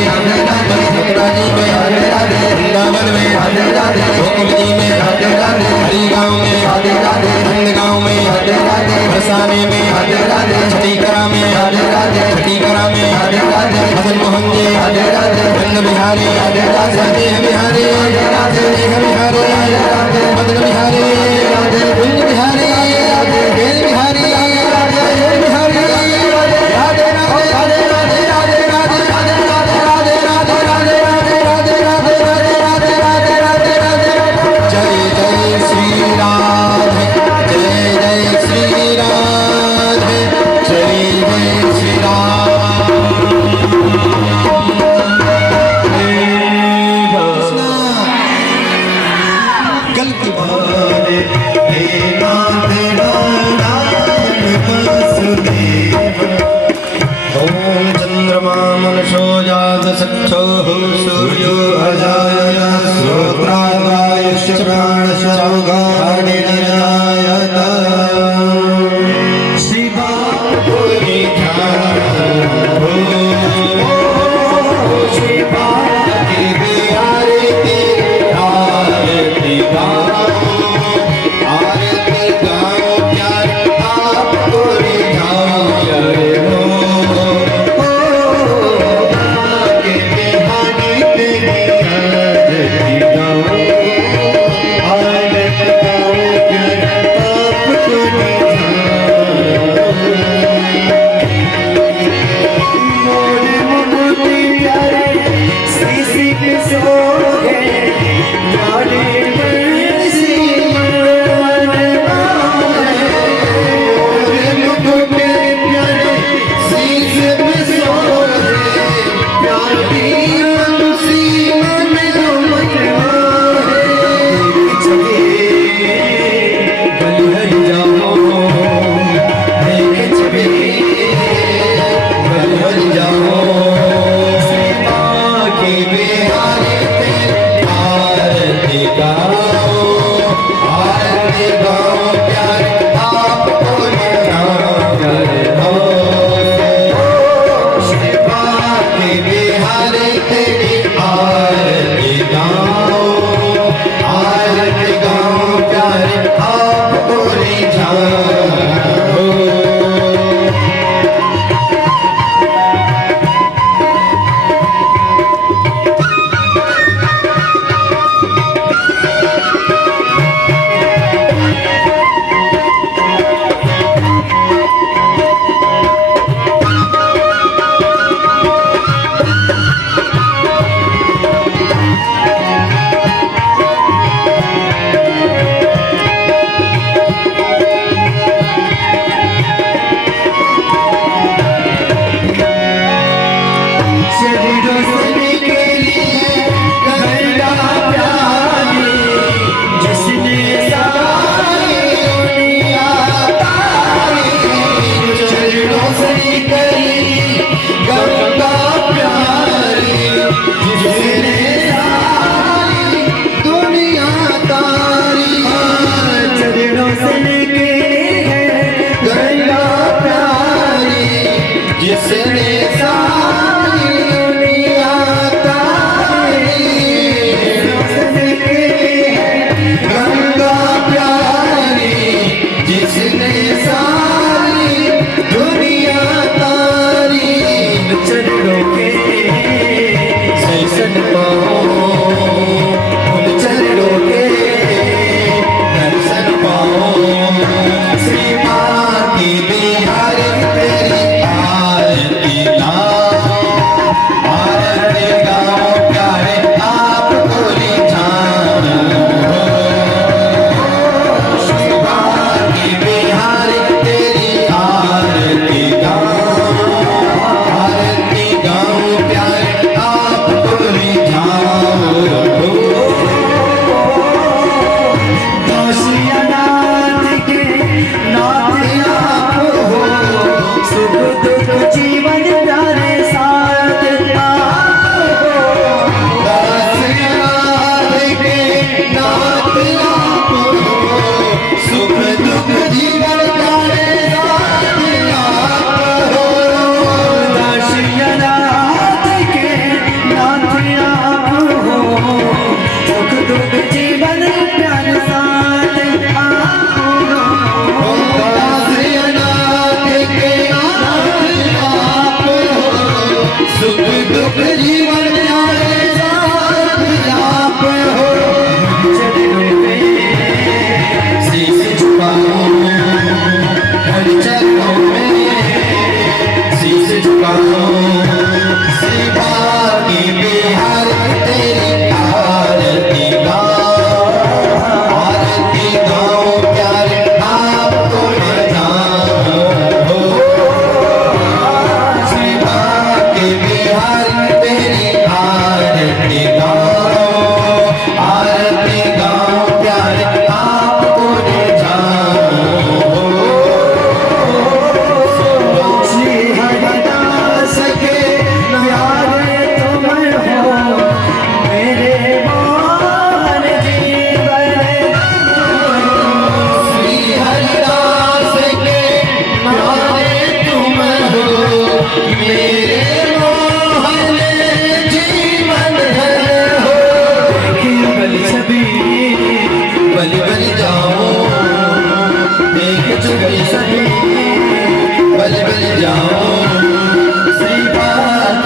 मथुरा जी में वृंदावन में गोकुल जी में हरी गाँव में नंदगांव में बरसाने में छठीकरा में मदन मोहन जी नंद बिहारी देह बिहारी मदन बिहारी कुंज बिहारी वेद बिहारी बिहारी राधे राधे राधे राधे राधे राधे राधे राधे राधे राधे राधे राधे राधे राधे राधे राधे राधे राधे जय जय श्री राधे जय जय श्री राधे जय जय श्री चंद्रमा मनसो जात सक्षो सूर्यो अजायत श्रोत्रागायुष्य प्राणश्चौगानिर्यायत शिवा पुरी शिवा बिहारी आरती गाओ प्यार आप पुरी जिसने सारी दुनिया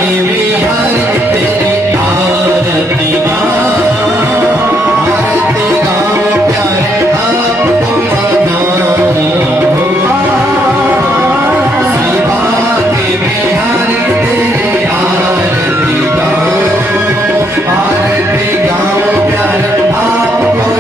के बिहारी तेरी आरती आरती गाओ प्यारे आपको मनाना शिवा के बिहारी तेरी आरती आरती गाओ प्यारे आपको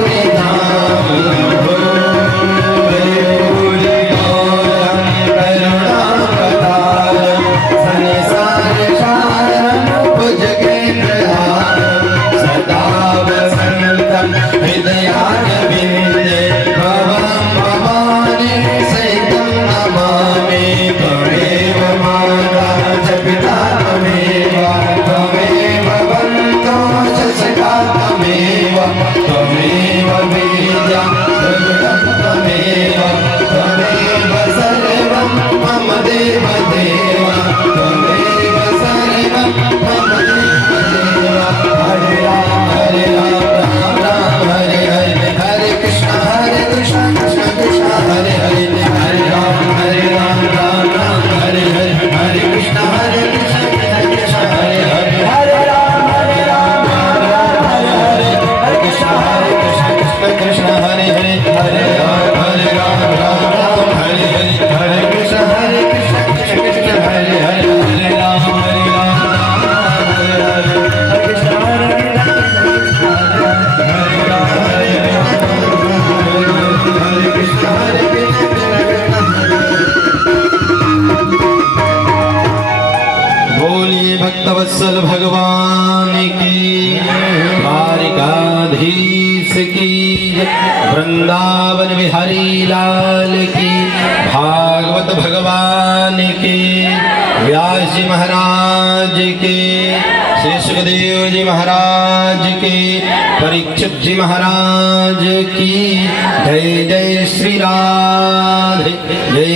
भक्तवत्सल भगवान की, द्वारिकाधीश की, वृंदावन बिहारी लाल की, भागवत भगवान की, व्यास जी महाराज की, श्री सुखदेव जी महाराज की, परीक्षित जी महाराज की। जय जय श्री राधे जय।